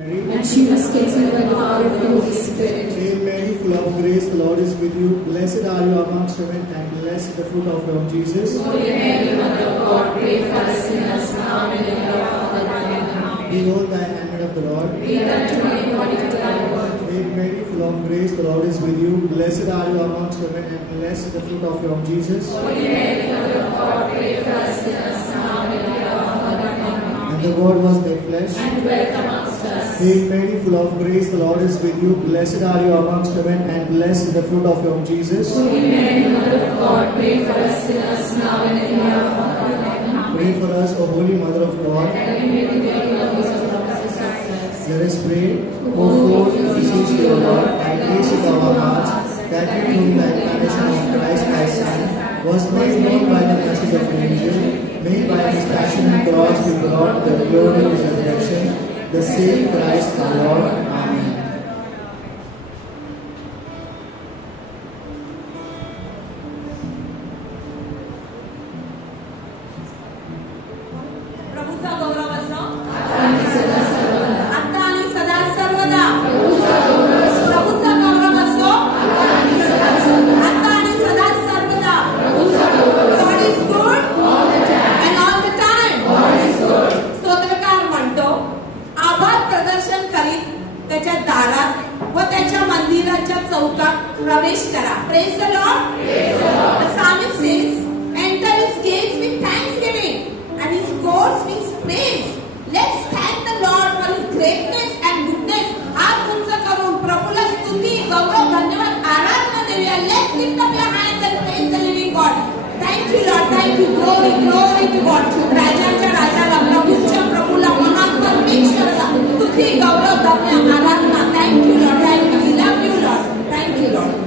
And she was conceived by the power of the Holy Spirit. Hail Mary, full of grace, the Lord is with you. Blessed are you amongst women, and blessed the fruit of your womb, Jesus. Holy Mary, Mother of God, pray for us sinners now and in the hour of our death. Behold, thy handmaid of the Lord. Be that to me according to thy word. Hail Mary, full of grace, the Lord is with you. Blessed are you amongst women, and blessed the fruit of your womb, Jesus. Holy Mary, Mother of God, pray for us sinners now and in the hour of our death. And the Word was made flesh. And dwelt amongst us. Hail Mary, full of grace, the Lord is with you. Blessed are you amongst women, and blessed the fruit of your womb, Jesus. Holy Mary, Mother of God, pray for us sinners now and in the hour of our death. Pray for us, O Holy Mother of God. That we may be made worthy of the promises of Christ. Let us pray. O Lord, beseech thee, O Lord, and place in our hearts that we through the incarnation of Christ thy Son was made known by the message of an angel, made by his passion and cross be brought the glory of his resurrection, the same Christ the Lord. Amen. प्रभूचा गौरव असो आता आणि सदा सर्वदा प्रभूचा गौरव असो आता आणि सदा सर्वदा God is good and all the time. स्तोत्रकार म्हणतो आभार प्रदर्शन करीत त्याच्या दारात व त्याच्या मंदिराच्या चौकात प्रवेश करा. Praise the Lord. The psalmist says, enter his gates with thanksgiving and his courts with praise. Let's thank the Lord for his greatness and goodness. आज उंच करून प्रभूला स्तुती, गौरव, धन्यवाद, आराधना देऊया. Let's lift up your hands and praise the living God. Thank you Lord, thank you, glory, glory to God. राजांच्या राजाला, प्रभूच्या प्रभूला, महान परमेश्वराला स्तुती, गौरव, धन्यवाद, आराधना. Thank you Lord, thank you. We love you Lord. Thank you Lord.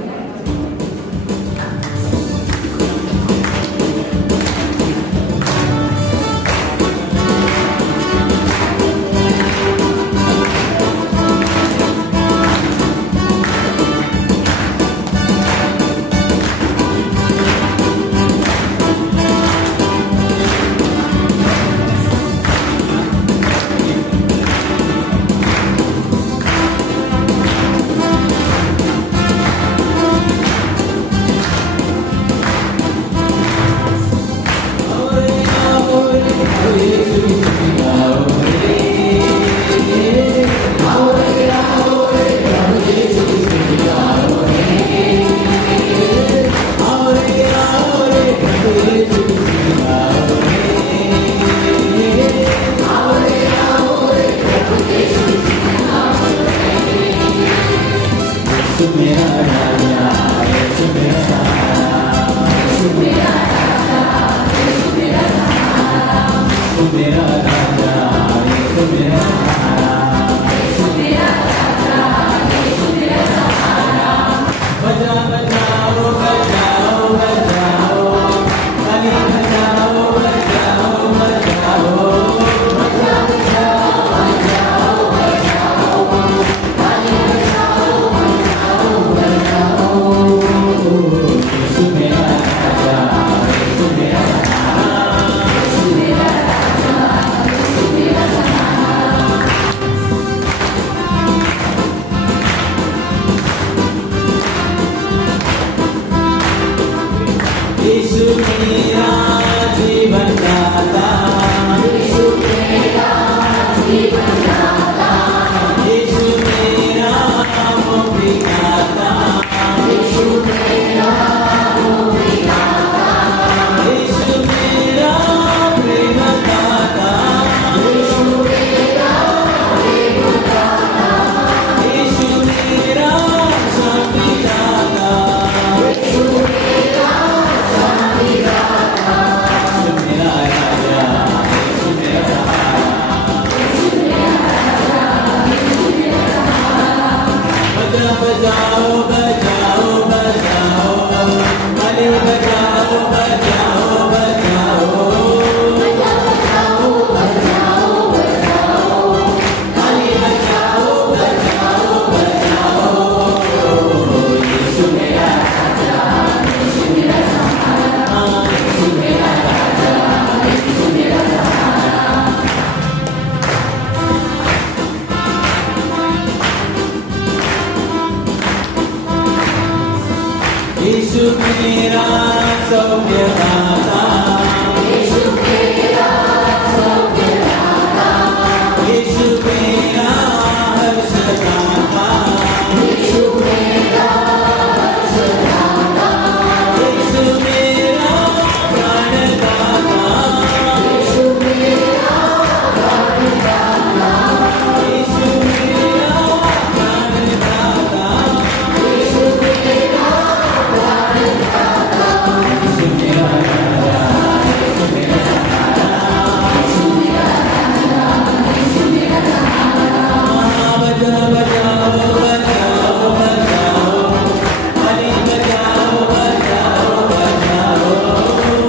मेरा सौख्यदाता, यीशु मेरा सौख्यदाता, यीशु मेरा हर्षदाता, यीशु मेरा हर्षदाता, यीशु मेरा प्राणदाता, यीशु मेरा प्राणदाता, यीशु मेरा प्राणदाता, यीशु मेरा प्राणदाता, यीशु मेरा बजाओ बजाओ बजाओ बजाओ, हरी बजाओ बजाओ बजाओ,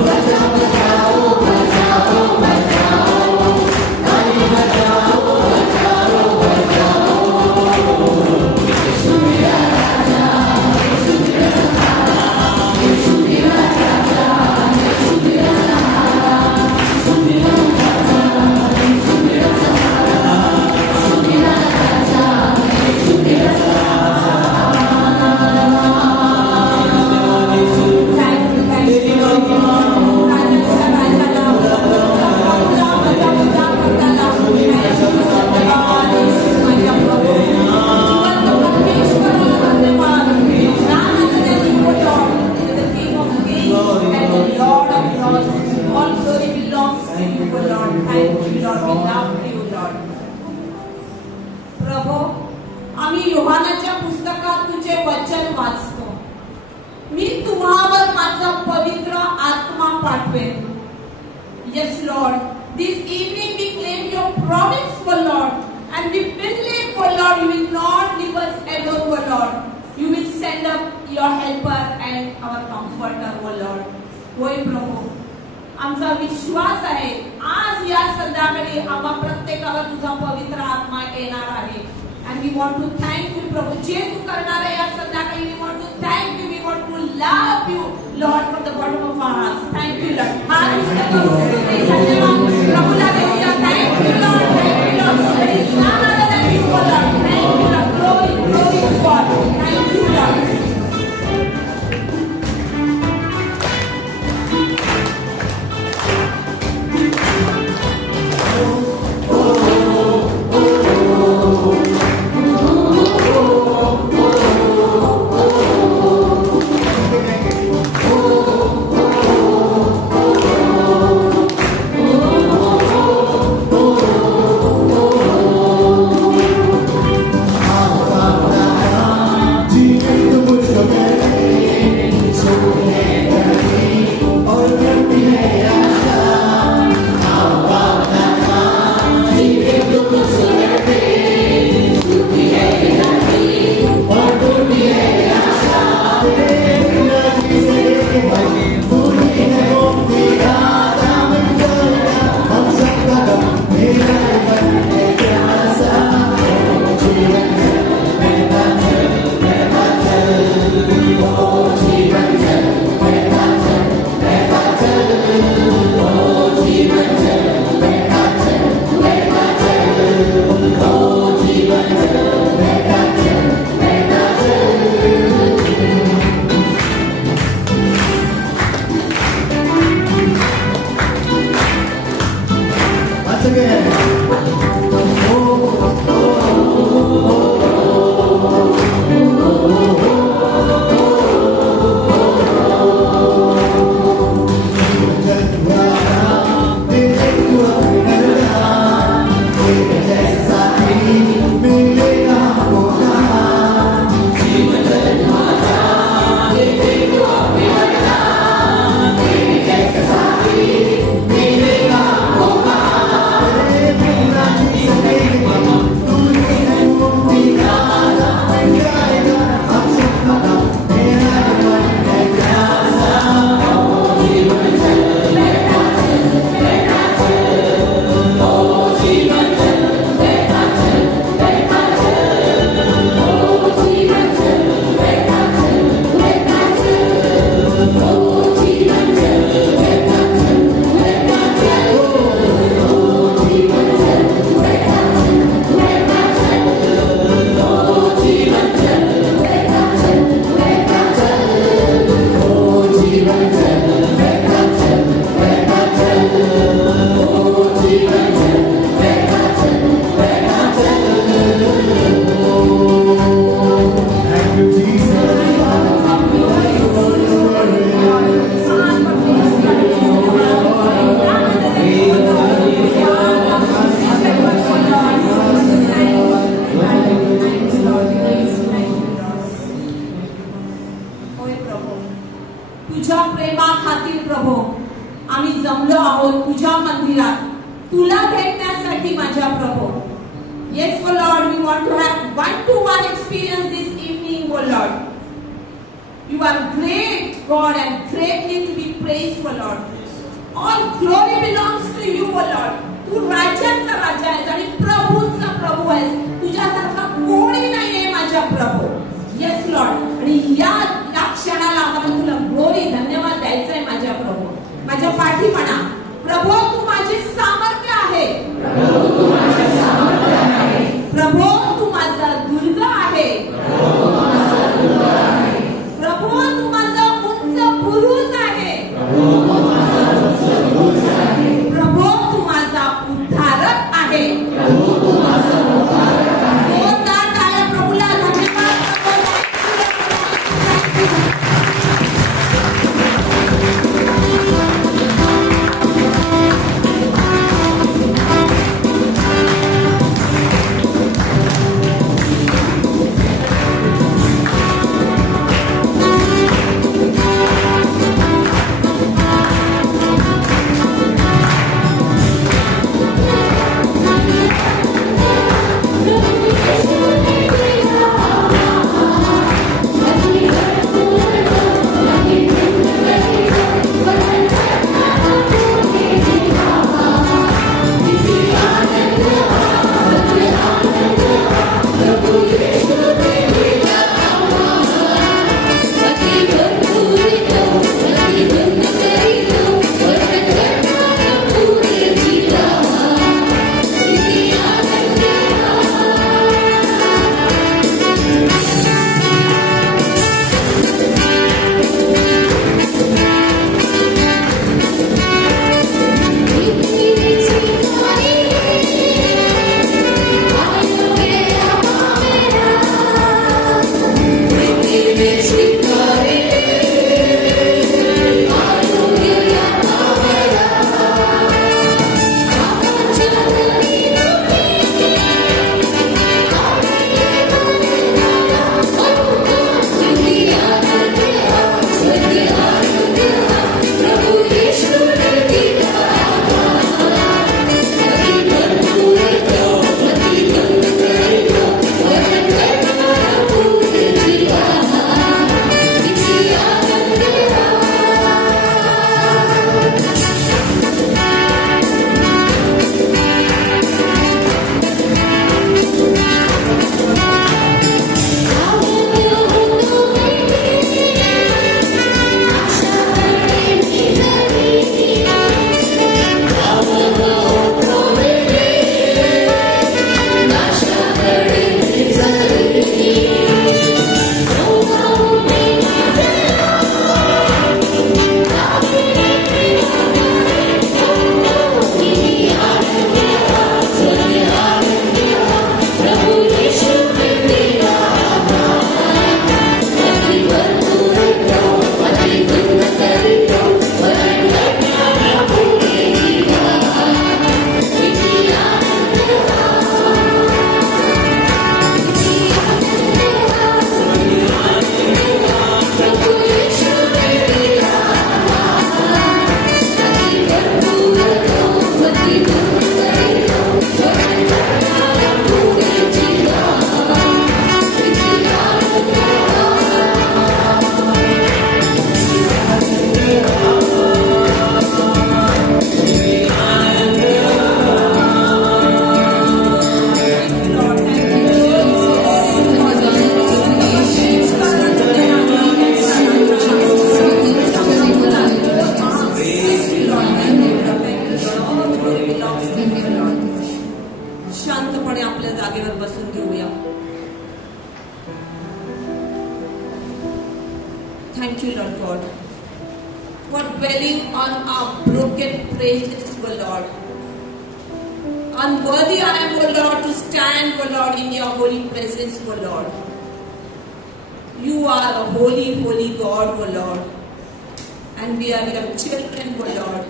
बजाओ बजाओ बजाओ बजाओ, ताली बजाओ बजाओ बजाओ, यीशु मेरा राजा, यीशु मेरा सहारा, यीशु मेरा राजा, यीशु मेरा सहारा, यीशु मेरा राजा, यीशु मेरा सहारा, यीशु मेरा राजा, यीशु मेरा सहारा। तेरी महिमा प्रभो, आम्ही योहानाच्या पुस्तकात तुझे वचन वाचतो. मी तुम्हावर माझा पवित्र आत्मा पाठवेन. Yes, Lord. This evening we claim your promise, O Lord, and we believe, O Lord, you will not leave us alone, O Lord. You will send up your helper and our comforter, O Lord. होय प्रभू, आमचा विश्वास आहे आज या संध्याकाळी आम्हा प्रत्येकावर तुझा पवित्र आत्मा येणार आहे. And we want to thank you, प्रभू. जे तू करणार आहे या संध्याकाळी, we want to thank you. We want to love you, Lord, from the bottom of our hearts. Thank you, Lord. हात उंच करून स्तुती, धन्यवाद प्रभूला देऊया. Thank you, Lord. Thank you, Lord. There is none other than you, O Lord. Thank you, Lord. Glory, glory to God. Thank you, Lord. one-to-one experience this evening, O Lord. You are great, God, and greatly to be praised, O Lord. All glory belongs to you, O Lord. तू राज्यांचा राजा आहेस आणि प्रभूंचा प्रभू आहेस. तुझ्यासारखा कोणी नाहीये माझ्या प्रभू. Yes Lord. आणि या क्षणाला आम्हाला तुला ग्लोरी धन्यवाद द्यायचा आहे माझ्या प्रभू. माझ्या पाठी म्हणा, प्रभू तू माझे सामर्थ्य आहे. प्रभू तू माझा दुर्ग आहे. प्रभू तू माझा उंच बुरुज आहे. प्रभू तू माझा उद्धारक आहे. जोरदार टाळ्या प्रभूला धन्यवाद. Thank you, Lord God, for dwelling on our broken praises, O Lord. Unworthy I am, O Lord, to stand, O Lord, in your holy presence, O Lord. You are a holy, holy God, O Lord. And we are your children, O Lord.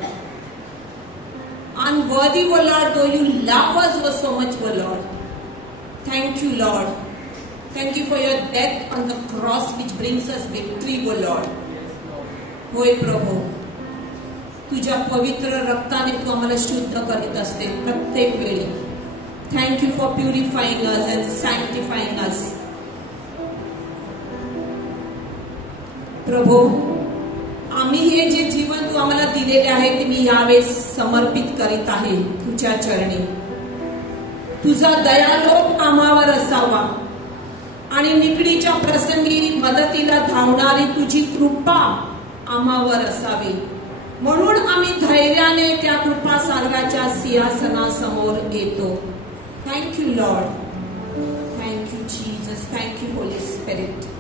Unworthy, O Lord, though you love us so much, O Lord. Thank you, Lord. Thank you for your death on the cross which brings us victory, O Lord. होय प्रभू, तुझ्या पवित्र रक्ताने तू आम्हाला शुद्ध करीत असते प्रत्येक वेळी. Thank you for purifying us and sanctifying us. प्रभू, आम्ही हे जे जीवन तू आम्हाला दिलेले आहे ते मी यावेळेस समर्पित करीत आहे तुझ्या चरणी. तुझा दयालोक आम्हावर असावा आणि निकडीच्या प्रसंगी मदतीला धावणारी तुझी कृपा आम्हावर असावी. म्हणून आम्ही धैर्याने त्या कृपा सागराच्या सिंहासनासमोर येतो. Thank you Lord, thank you Jesus, thank you Holy spirit.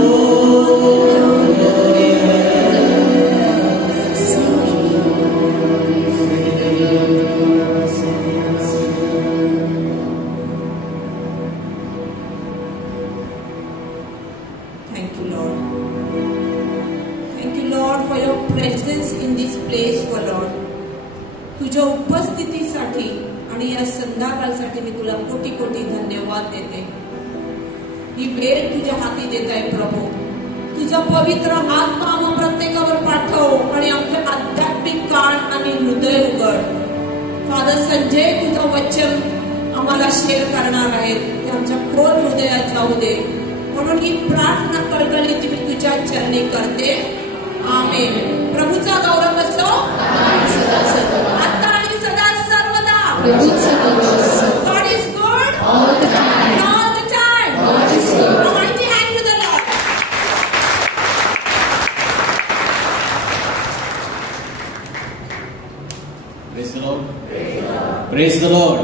Oh Thank you, Lord. Thank you, Lord, for your presence in this place, O Lord. तुझ्या उपस्थितीसाठी आणि या संध्याकाळसाठी मी तुला कोटी कोटी धन्यवाद देते. ही वेळ तुझ्या हाती देत आहे प्रभू. तुझा पवित्र आत्मा आम्हा प्रत्येकावर पाठव आणि आपले आध्यात्मिक कान आणि हृदय उघड. फादर संजय तुझं वचन आम्हाला शेअर करणार आहेत ते आमच्या खोल हृदयात जाऊ दे. म्हणून ही प्रार्थना कळकळीची मी तुझ्या चरणी करते. आमेन. प्रभूचा गौरव असो आता आणि सदा सर्वदा. God is good all the time. and all the time. God is good. A mighty hand to the Lord. Praise the Lord. Praise the Lord.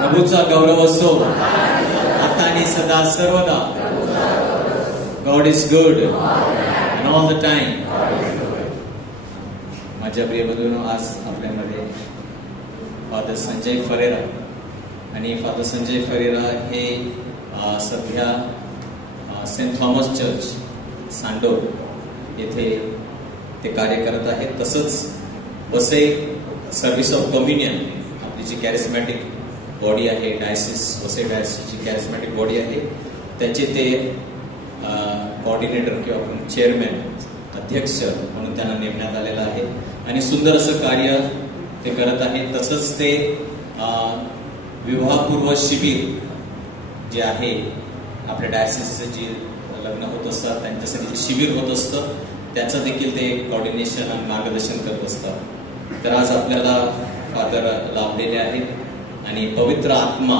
प्रभूचा गौरव असो आता आणि सदा सर्वदा. God is good and all the time. माझ्या प्रिय बंधूंनो, आज आपल्यामध्ये father Sanjay Ferreira आणि फादर संजय फरेरा हे सध्या सेंट थॉमस चर्च सांडोर येथे ते कार्य करत आहेत. तसंच वसई सर्व्हिस ऑफ कम्युनियन आपली जी कॅरिस्मॅटिक बॉडी आहे, डायसिस वसई डायसिसची कॅरिस्मॅटिक बॉडी आहे, त्याचे ते कोऑर्डिनेटर किंवा चेअरमॅन अध्यक्ष म्हणून त्यांना नेमण्यात आलेलं आहे आणि सुंदर असं कार्य ते करत आहेत. तसंच ते विवाहपूर्व शिबिर जे आहे आपल्या डायसिसचं जे लग्न होत असतात त्यांच्यासाठी जे शिबिर होत असतं त्याचं देखील ते कोऑर्डिनेशन आणि मार्गदर्शन करत असतात. तर आज आपल्याला फादर लाभलेले आहेत आणि पवित्र आत्मा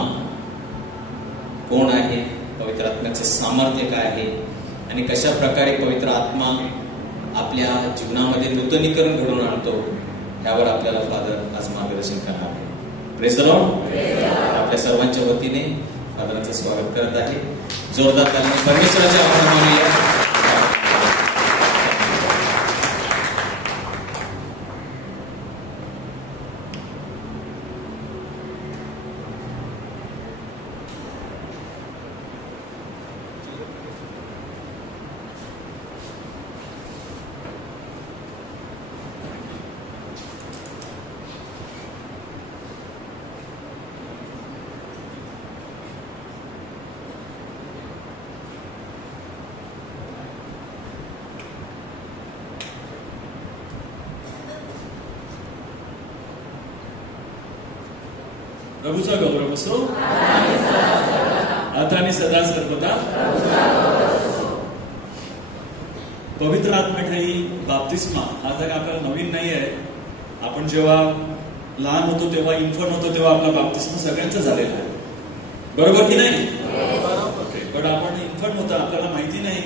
कोण आहे, पवित्र आत्म्याचे सामर्थ्य काय आहे आणि कशा प्रकारे पवित्र आत्मा आपल्या जीवनामध्ये नूतनीकरण घडवून आणतो यावर आपल्याला फादर आज मार्गदर्शन करणार आहे. Praise the Lord. आपल्या सर्वांच्या वतीने फादरांचं स्वागत करत आहे. जोरदार तालीम परमेश्वराचे आभार मानूया. प्रभूचा गौरव असो आता आणि सदा सर्वदा. पवित्र आत्म्याठाई बाप्तिस्मा हा जर आपल्याला नवीन नाही आहे. आपण जेव्हा लहान होतो तेव्हा इन्फंट होतो तेव्हा आपला बाप्तिस्मा सगळ्यांचा झालेला आहे, बरोबर की नाही? पण आपण इन्फंट होता आपल्याला माहिती नाही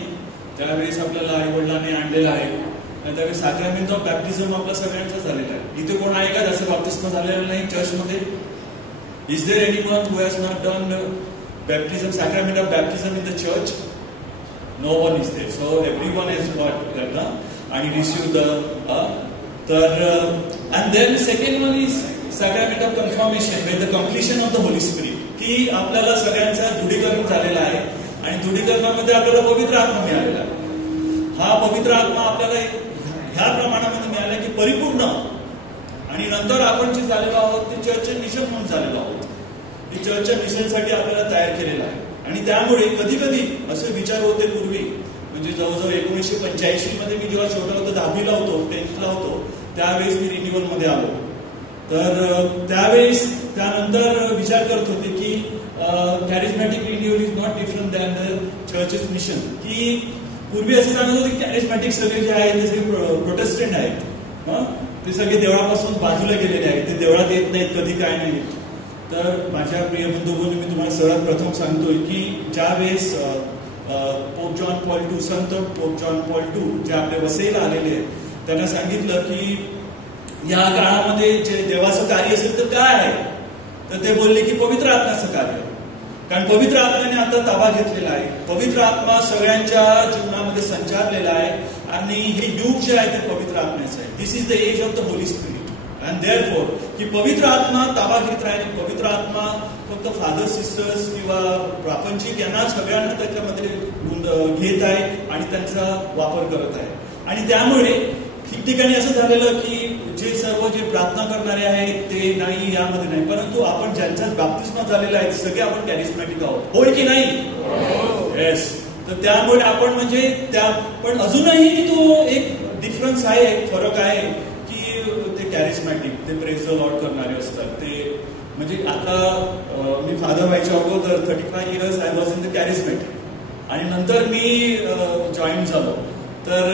त्यावेळेस आपल्याला आई वडिलांनी आणलेलं आहे आणि त्यावेळेस सॅक्रामेंट ऑफ बॅप्टिझम आपला सगळ्यांचा झालेला आहे. इथे कोण आहे का जसं बाप्तिस्मा झालेलं नाही चर्चमध्ये? Is there anyone who has not done baptism, sacrament of baptism in the church? No one is there. So everyone has got that and received the and then second one is sacrament of confirmation, with the completion of the Holy Spirit. की आपल्याला सगळ्यांचा दृढीकरण झालेला आहे आणि दृढीकरणामध्ये आपल्याला पवित्र आत्मा मिळालेला आहे. हा पवित्र आत्मा आपल्याला ह्या प्रमाणामध्ये मिळाला की परिपूर्ण आणि नंतर आपण जे झालेलो आहोत ते चर्चच्या मिशन म्हणून झालेलो आहोत. हे चर्चच्या मिशनसाठी आपल्याला तयार केलेलं आहे आणि त्यामुळे कधी कधी असे विचार होते पूर्वी, म्हणजे जवळजवळ 1985 मध्ये मी जेव्हा छोटा होतो 10वीला होतो 10thला होतो त्यावेळेस मी रिन्युअल मध्ये आलो. तर त्यावेळेस त्यानंतर विचार करत होते की charismatic renewal is not different than the churches mission. की पूर्वी असं सांगत होते की कॅरिझमॅटिक सगळे जे आहेत ते सगळे प्रोटेस्टंट आहेत, ते सगळे देवळापासून बाजूला गेलेले आहेत, ते देवळात येत नाहीत कधी काय नाही. तर माझ्या प्रिय बंधूंनी मी तुम्हाला सर्वात प्रथम सांगतोय की ज्या वेळेस पोप जॉन पॉल II संत पोप जॉन पॉल II जे आपल्या वसईला आलेले आहेत त्यांना सांगितलं की या काळामध्ये जे देवाचं कार्य असेल तर काय आहे, तर ते बोलले की पवित्र आत्म्याचं कार्य. कारण पवित्र आत्म्याने आता ताबा घेतलेला आहे, पवित्र आत्मा सगळ्यांच्या जीवनामध्ये संचारलेला आहे आणि हे युग जे आहे ते पवित्र आत्म्याचं आहे. This is the age of the holy spirit. And therefore की पवित्र आत्मा ताबा घेत राहील. पवित्र आत्मा फक्त फादर सिस्टर्स किंवा प्रापंचिक यांना सगळ्यांना त्याच्यामध्ये घेत आहे आणि त्यांचा वापर करत आहे. आणि त्यामुळे ठिकठिकाणी असं झालेलं की जे सर्व जे प्रार्थना करणारे आहेत ते नाही, यामध्ये नाही, परंतु आपण ज्यांच्यात बाप्तिस्मा झालेला आहे सगळे आपण कॅरिस्मॅटिक आहोत. होय की नाही? येस. तर त्यामुळे आपण म्हणजे त्या पण अजूनही तो एक डिफरन्स आहे, फरक आहे की ते कॅरिस्मॅटिक, ते प्रेज द लॉर्ड करणारे असतात. ते म्हणजे आता मी फादर व्हायच्या अगोदर 35 years I was in the charismatic आणि नंतर मी जॉईन झालो. तर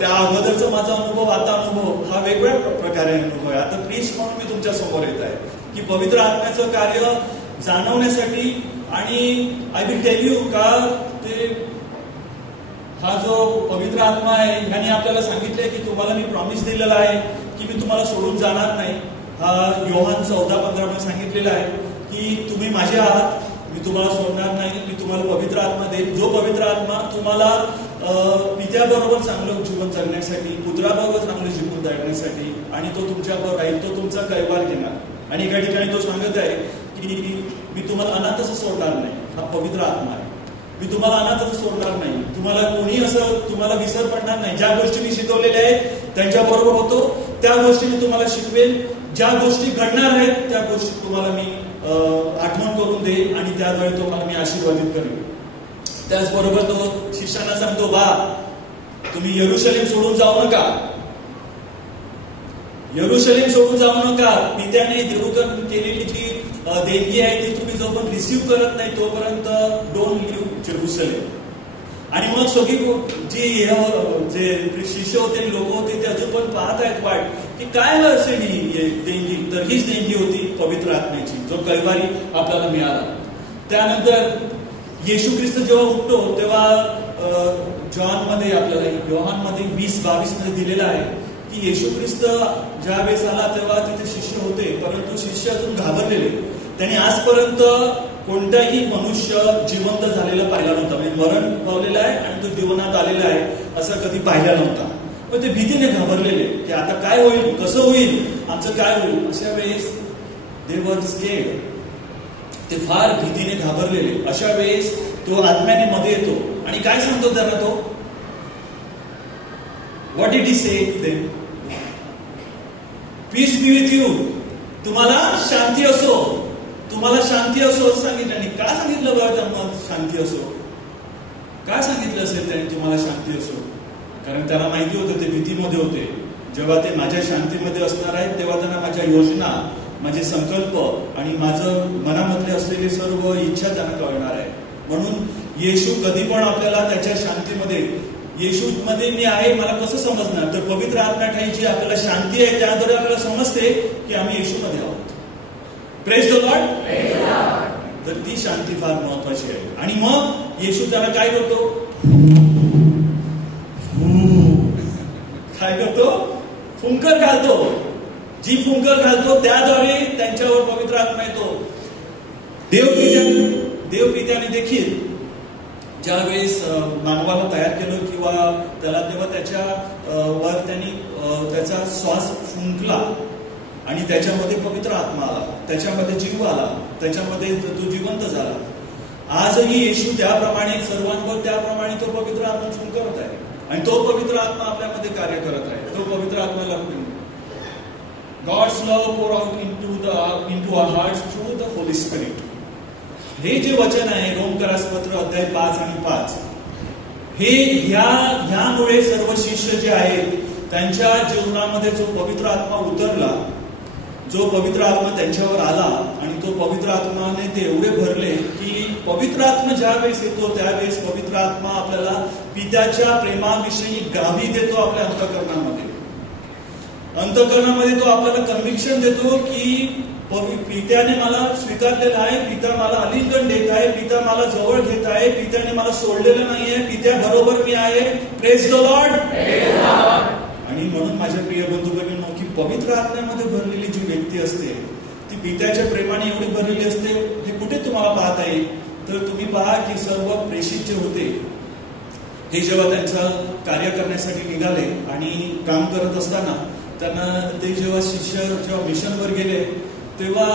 त्या अगोदरचा माझा अनुभव, आता अनुभव हा वेगवेगळ्या प्रकारे अनुभव आहे. आता प्रीस्ट म्हणून मी तुमच्या समोर येत आहे की पवित्र आत्म्याचं कार्य जाणवण्यासाठी. आणि आय विल टेल यू का ते हा जो पवित्र आत्मा आहे ह्याने आपल्याला सांगितलंय की तुम्हाला मी प्रॉमिस दिलेला आहे की मी तुम्हाला सोडून जाणार नाही. हा योहान 14:15 मध्ये सांगितलेला आहे की तुम्ही माझे आहात, मी तुम्हाला सोडणार नाही, मी तुम्हाला पवित्र आत्मा देईन. जो पवित्र आत्मा तुम्हाला पित्याबरोबर चांगलं जीवन जगण्यासाठी, पुत्राबरोबर चांगलं जीवन जगण्यासाठी आणि तो तुमच्याबरोबर राहील, तो तुमचा कैवार घेणार. आणि एका ठिकाणी तो सांगत आहे की मी तुम्हाला अनाथच सोडणार नाही. हा पवित्र आत्मा आहे. मी तुम्हाला अनाथच सोडणार नाही. तुम्हाला कोणी असं तुम्हाला विसर पडणार नाही. ज्या गोष्टी मी शिकवलेल्या आहेत त्यांच्याबरोबर होतो, त्या गोष्टी मी तुम्हाला शिकवेल. ज्या गोष्टी घडणार आहेत त्या गोष्टी तुम्हाला मी आठवण करून देईल आणि त्याद्वारे तुम्हाला मी आशीर्वादित करेन. त्याचबरोबर तो शिष्यांना सांगतो, बा तुम्ही यरुशलेम सोडून जाऊ नका, यरुशलेम सोडून जाऊ नका. पित्याने देवकन केलेली जी देणगी आहे ती तुम्ही जोपर्यंत रिसिव्ह करत नाही तोपर्यंत डोंट लिव्ह जेरुसलेम. आणि मग सगळी जे शिष्य होते, लोक होते, ते अजून पण पाहत आहेत वाट की काय असेल ही देणगी. तर हीच देणगी होती पवित्र आत्म्याची, जो कैवारी आपल्याला मिळाला. त्यानंतर येशू ख्रिस्त जेव्हा उठतो तेव्हा जॉन मध्ये आपल्याला योहानमध्ये 20:22 मध्ये दिलेला आहे की येशू ख्रिस्त ज्या वेळेस आला तेव्हा तिथे शिष्य होते, परंतु शिष्य अजून घाबरलेले. त्यांनी आजपर्यंत कोणताही मनुष्य जिवंत झालेला पाहिला नव्हता. म्हणजे मरण पावलेला आहे आणि तो जीवनात आलेला आहे असं कधी पाहिला नव्हता. पण ते भीतीने घाबरलेले की आता काय होईल, कसं होईल, आमचं काय होईल. अशा वेळेस दे वर स्केर्ड, ते फार भीतीने घाबरलेले. अशा वेळेस तो आत्म्याने मध्ये येतो आणि काय सांगतो त्यांना तो, what did he say them, peace be with you, तुम्हाला शांती असो, तुम्हाला शांती असो असं सांगितलं. आणि का सांगितलं बघा त्यांना शांती असो, काय सांगितलं असेल त्यांनी तुम्हाला शांती असो? कारण त्याला माहिती होतं ते भीतीमध्ये होते. जेव्हा ते माझ्या शांतीमध्ये असणार आहेत तेव्हा त्यांना माझ्या योजना, माझे संकल्प आणि माझं मनामधले असलेले सर्व इच्छा त्यांना कळणार आहे. म्हणून येशू कधी पण आपल्याला त्याच्या शांतीमध्ये, येशू मध्ये मी आहे मला कसं समजणार, तर पवित्र आत्म्याखाली जी आपल्याला शांती आहे त्याद्वारे आपल्याला समजते की आम्ही येशूमध्ये आहोत. Praise the Lord. तर ती शांती फार महत्वाची आहे. आणि मग येशू त्याला काय करतो, काय करतो, फुंकर घालतो. जी फुंकर घालतो त्याद्वारे त्यांच्यावर पवित्र आत्मा येतो. देवपित्याने देखील ज्या वेळेस मानवाला तयार केलं किंवा त्याला तेव्हा त्याच्या वर त्यांनी त्याचा श्वास फुंकला आणि त्याच्यामध्ये पवित्र आत्मा आला, त्याच्यामध्ये जीव आला, त्याच्यामध्ये तो जिवंत झाला. आजही येशू त्याप्रमाणे सर्वांवर त्याप्रमाणे तो पवित्र आत्मा फुंकत आहे आणि तो पवित्र आत्मा आपल्यामध्ये कार्य करत आहे. तो पवित्र आत्म्याला God's love pour out into our hearts through the Holy Spirit. हे जे वचन आहे रोमकरासपत्र अध्याय 5 आणि 5, हे ह्यामुळे सर्व शिष्य जे आहेत त्यांच्या जीवनामध्ये जो पवित्र आत्मा उतरला, जो पवित्र आत्मा त्यांच्यावर आला आणि तो पवित्र आत्माने ते एवढे भरले की पवित्र आत्मा ज्या वेळेस येतो त्यावेळेस पवित्र आत्मा आपल्याला पित्याच्या प्रेमाविषयी गावी देतो. आपल्या अंतःकरणामध्ये तो आपल्याला कन्व्हिक्शन देतो की पित्याने मला स्वीकारलेलं आहे, पिता मला आलिंगन देत आहे, पिता मला जवळ घेत आहे, पित्याने मला सोडलेलं नाहीये, पित्या बरोबर मी आहे. Praise the Lord. आणि म्हणून माझ्या प्रिय बंधू भगिनींनो की पवित्र आत्म्यामध्ये भरलेली जी व्यक्ती असते ती पित्याच्या प्रेमाने एवढी भरलेली असते. हे कुठे तुम्हाला पाहता येईल, तर तुम्ही पहा की सर्व प्रेषित जे होते हे जेव्हा त्यांचं कार्य करण्यासाठी निघाले आणि काम करत असताना त्यांना ते जेव्हा शिष्य जेव्हा मिशनवर गेले तेव्हा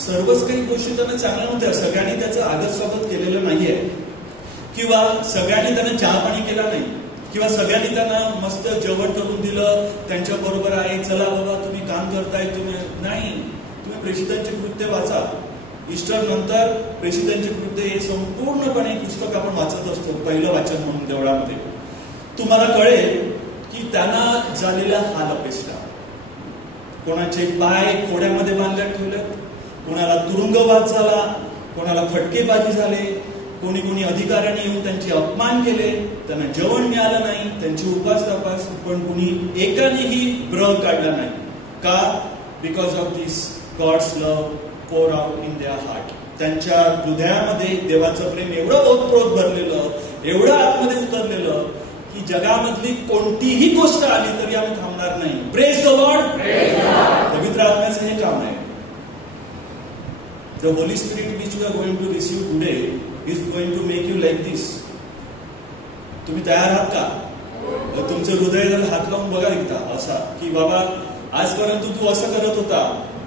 सर्वच काही गोष्टी त्यांना चांगल्या नव्हत्या. सगळ्यांनी त्याचं आदर स्वागत केलेलं नाहीये, किंवा सगळ्यांनी त्यांना चहा पाणी केला नाही, किंवा सगळ्यांनी त्यांना मस्त जेवण करून दिलं, त्यांच्या बरोबर आहे, चला बाबा तुम्ही काम करताय, तुम्ही नाही. तुम्ही प्रेषितांचे कृत्य वाचा. ईस्टर नंतर प्रेषितांचे कृत्य हे संपूर्णपणे पुस्तक आपण वाचत असतो, पहिलं वाचन म्हणून देवळामध्ये. तुम्हाला कळेल की त्यांना झालेला हाल अपेक्षा. कोणाचे पाय खोड्यामध्ये बांधण्यात ठेवले, कोणाला तुरुंगवास झाला, कोणाला फटकेबाजी झाले, कोणी कोणी अधिकाऱ्यांनी येऊन त्यांचे अपमान केले, त्यांना जेवण मिळालं नाही, त्यांची उपास तपास, पण कोणी एकानेही ग्रह काढला नाही. का? Because of this God's love pour out in their heart. त्यांच्या हृदयामध्ये देवाचं प्रेम एवढं ओतप्रोत भरलेलं, एवढं आतमध्ये उतरलेलं की जगामधली कोणतीही गोष्ट आली तरी आम्ही थांबणार नाही. Praise the Lord. पवित्र आत्म्याचं हे काम आहे. The Holy Spirit which you are going to receive today is going to make you like this. तुम्ही तयार आहात का? तुमचं हृदय हात लावून बघा एकदा असा की बाबा आजपर्यंत तू असं करत होता,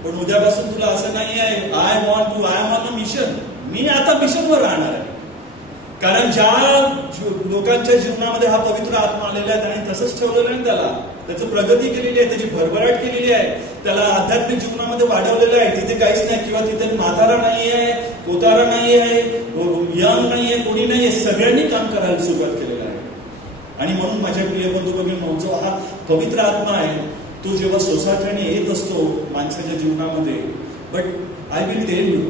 पण उद्यापासून तुला असं नाही आहे. I am on a mission. मी आता मिशनवर राहणार आहे. कारण ज्या लोकांच्या जीवनामध्ये हा पवित्र आत्मा आलेला आहे त्याने तसंच ठेवलेलं आहे, त्याचं प्रगती केलेली आहे, त्याची भरभराट केलेली आहे, त्याला आध्यात्मिक जीवनामध्ये वाढवलेलं आहे. तिथे काहीच नाही, किंवा तिथे म्हातारा नाही आहे, कोतारा नाही आहे, यंग नाही आहे, कोणी नाही आहे, सगळ्यांनी काम करायला सुरुवात केलेलं आहे. आणि म्हणून माझ्या प्रिय बंधू भगिनींनो, जो हा पवित्र आत्मा आहे तो जेव्हा सोसायटीने येत असतो माणसाच्या जीवनामध्ये, but I will tell you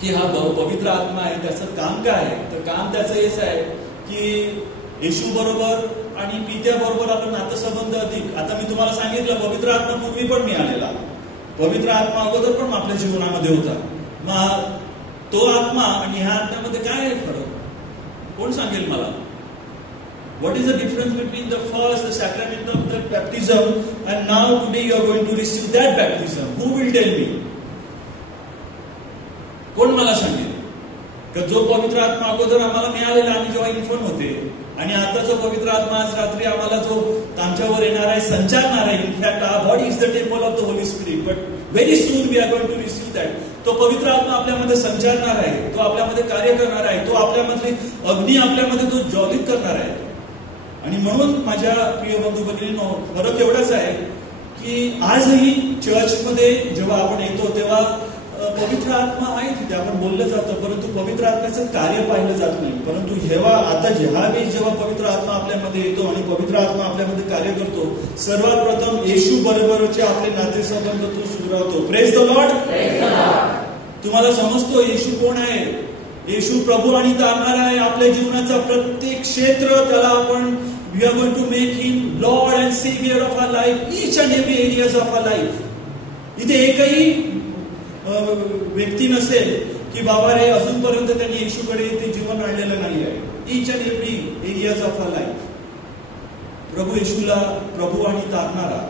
की हा पवित्र आत्मा आहे त्याचं काम काय आहे. तर काम त्याचं हेच आहे की येशू बरोबर आणि पित्याबरोबर आपलं नातेसंबंध अधिक. आता मी तुम्हाला सांगितलं पवित्र आत्मा पूर्वी पण मिळालेला, पवित्र आत्मा अगोदर पण आपल्या जीवनामध्ये होता. मग तो आत्मा आणि ह्या आत्म्यामध्ये काय आहे फरक? कोण सांगेल मला? What is the difference between the first, the sacrament of the baptism, and now today you are going to receive that baptism? Who will tell me? कोण मला सांगेल? की जो पवित्र आत्मा अगोदर आम्हाला मिळालेला आम्ही जेव्हा इन्फॉर्म होते, आणि आता जो पवित्र आत्मा आज रात्री आम्हाला जो आमच्यावर येणार आहे, संचारणार आहे. In fact our body is the temple of the holy spirit, but very soon we are going to receive that. तो पवित्र आत्मा आपल्यामध्ये संचारणार आहे, तो आपल्यामध्ये कार्य करणार आहे, तो आपल्यामधली अग्नी आपल्यामध्ये तो ज्वलित करणार आहे. आणि म्हणून माझ्या प्रिय बंधू भगिनींनो, फरक एवढाच आहे की आजही चर्चमध्ये जेव्हा आपण येतो तेव्हा पवित्र आत्मा आहे तिथे आपण बोललं जातं, परंतु पवित्र आत्म्याचं कार्य पाहिलं जात नाही. परंतु जेव्हा पवित्र आत्मा आपल्यामध्ये येतो आणि पवित्र आत्मा आपल्यामध्ये कार्य करतो, सर्वात प्रथम येशू बरोबरचे आपले नातेसंबंध तो सुधारतो. Praise the Lord. तुम्हाला समजतो येशू कोण आहे? येशू प्रभू आणि तारणारा आहे. आपल्या जीवनाचा प्रत्येक क्षेत्र त्याला आपण we are going to make him lord and saviour of our life, each and every areas of our life. इथे एकही व्यक्ती नसेल की बाबा रे अजूनपर्यंत त्यांनी येशूकडे ते जीवन आणलेलं नाही आहे. Each and every areas of our life. प्रभू येशूला प्रभू आणि तारणारा.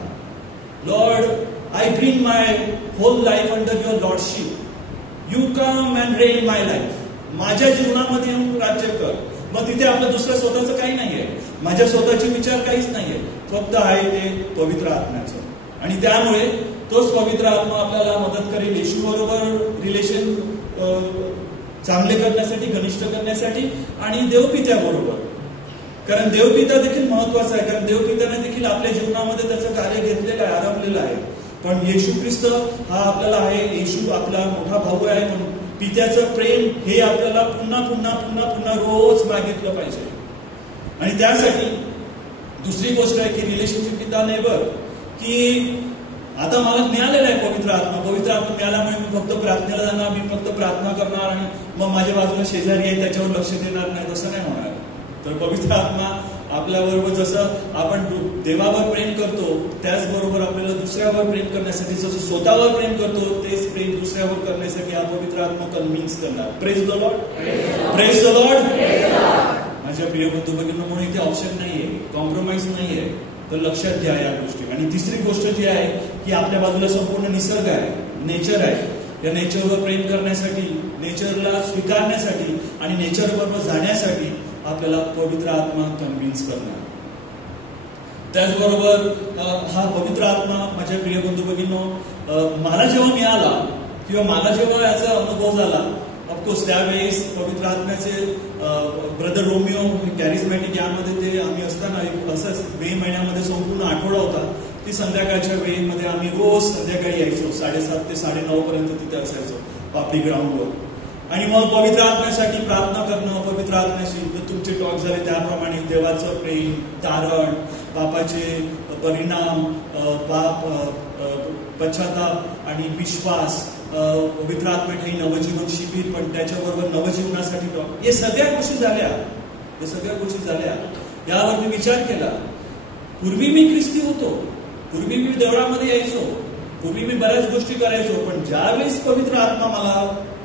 Lord, I bring my whole life under your lordship. You come and reign my life. माझ्या जीवनामध्ये येऊन राज्य कर. मग तिथे आपलं दुसरं स्वतःचं काही नाहीये, माझ्या स्वतःचे विचार काहीच नाहीये, फक्त आहे ते पवित्र आत्म्याचं. आणि त्यामुळे तोच पवित्र आत्मा आपल्याला मदत करेल येशू बरोबर रिलेशन चांगले करण्यासाठी, घनिष्ठ करण्यासाठी, आणि देवपित्याबरोबर. कारण देवपिता देखील महत्वाचा आहे, कारण देवपित्याने देखील आपल्या जीवनामध्ये त्याचं कार्य घेतलेलं आहे, आरंभलेलं आहे. पण येशू ख्रिस्त हा आपल्याला आहे, येशू आपला मोठा भाऊ आहे. म्हणून पित्याचं प्रेम हे आपल्याला पुन्हा पुन्हा पुन्हा पुन्हा रोज मागितलं पाहिजे. आणि त्यासाठी दुसरी गोष्ट आहे की रिलेशनशिप विथ द नेबर, की आता मला मिळालेला आहे पवित्र आत्मा. पवित्र आत्मा मिळाल्यामुळे मी फक्त प्रार्थनेला जाणार, मी फक्त प्रार्थना करणार आणि मग माझ्या बाजूला शेजारी आहे त्याच्यावर लक्ष देणार नाही, तसं नाही होणार. तर पवित्र आत्मा आपल्याबरोबर जसं आपण देवावर प्रेम करतो त्याचबरोबर आपल्याला दुसऱ्यावर प्रेम करण्यासाठी, जसं स्वतःवर प्रेम करतो तेच प्रेम दुसऱ्यावर करण्यासाठी हा पवित्र आत्मा कन्व्हिन्स करणार. Praise the Lord. Praise the Lord. माझ्या प्रिय बंधू भगिनींनो, म्हणून इथे ऑप्शन नाहीये, कॉम्प्रोमाइज नाहीये. तर लक्षात घ्या या गोष्टी. आणि तिसरी गोष्ट जी आहे की आपल्या बाजूला संपूर्ण निसर्ग आहे, नेचर आहे. या नेचरवर प्रेम करण्यासाठी, नेचरला स्वीकारण्यासाठी आणि नेचर बरोबर जाण्यासाठी आपल्याला पवित्र आत्मा कन्व्हिन्स करणार. त्याचबरोबर हा पवित्र आत्मा माझ्या प्रिय बंधू भगिनींनो मला जेव्हा मिळाला किंवा मला जेव्हा याचा अनुभव झाला, ऑफकोर्स त्यावेळेस पवित्र आत्म्याचे ब्रदर रोमिओ कॅरिझमॅटिक यामध्ये ते आम्ही असताना असंच मे महिन्यामध्ये संपूर्ण आठवडा होता की संध्याकाळच्या वेळेमध्ये आम्ही रोज संध्याकाळी यायचो 7:30 ते 9:30 पर्यंत तिथे असायचो पापडी ग्राउंडवर. आणि मग पवित्र आत्म्यासाठी प्रार्थना करणं, पवित्र आत्म्याशी तुमचे टॉक झाले त्याप्रमाणे देवाचं प्रेम, तारण, पापाचे परिणाम, पाप, पश्चाताप आणि विश्वास, पवित्र आत्म्यासाठी नवजीवन शिबिर, पण त्याच्याबरोबर नवजीवनासाठी टॉक, हे सगळ्या गोष्टी झाल्या. यावर मी विचार केला. पूर्वी मी ख्रिस्ती होतो, पूर्वी मी देवळामध्ये यायचो, पूर्वी मी बऱ्याच गोष्टी करायचो, पण ज्यावेळेस पवित्र आत्मा मला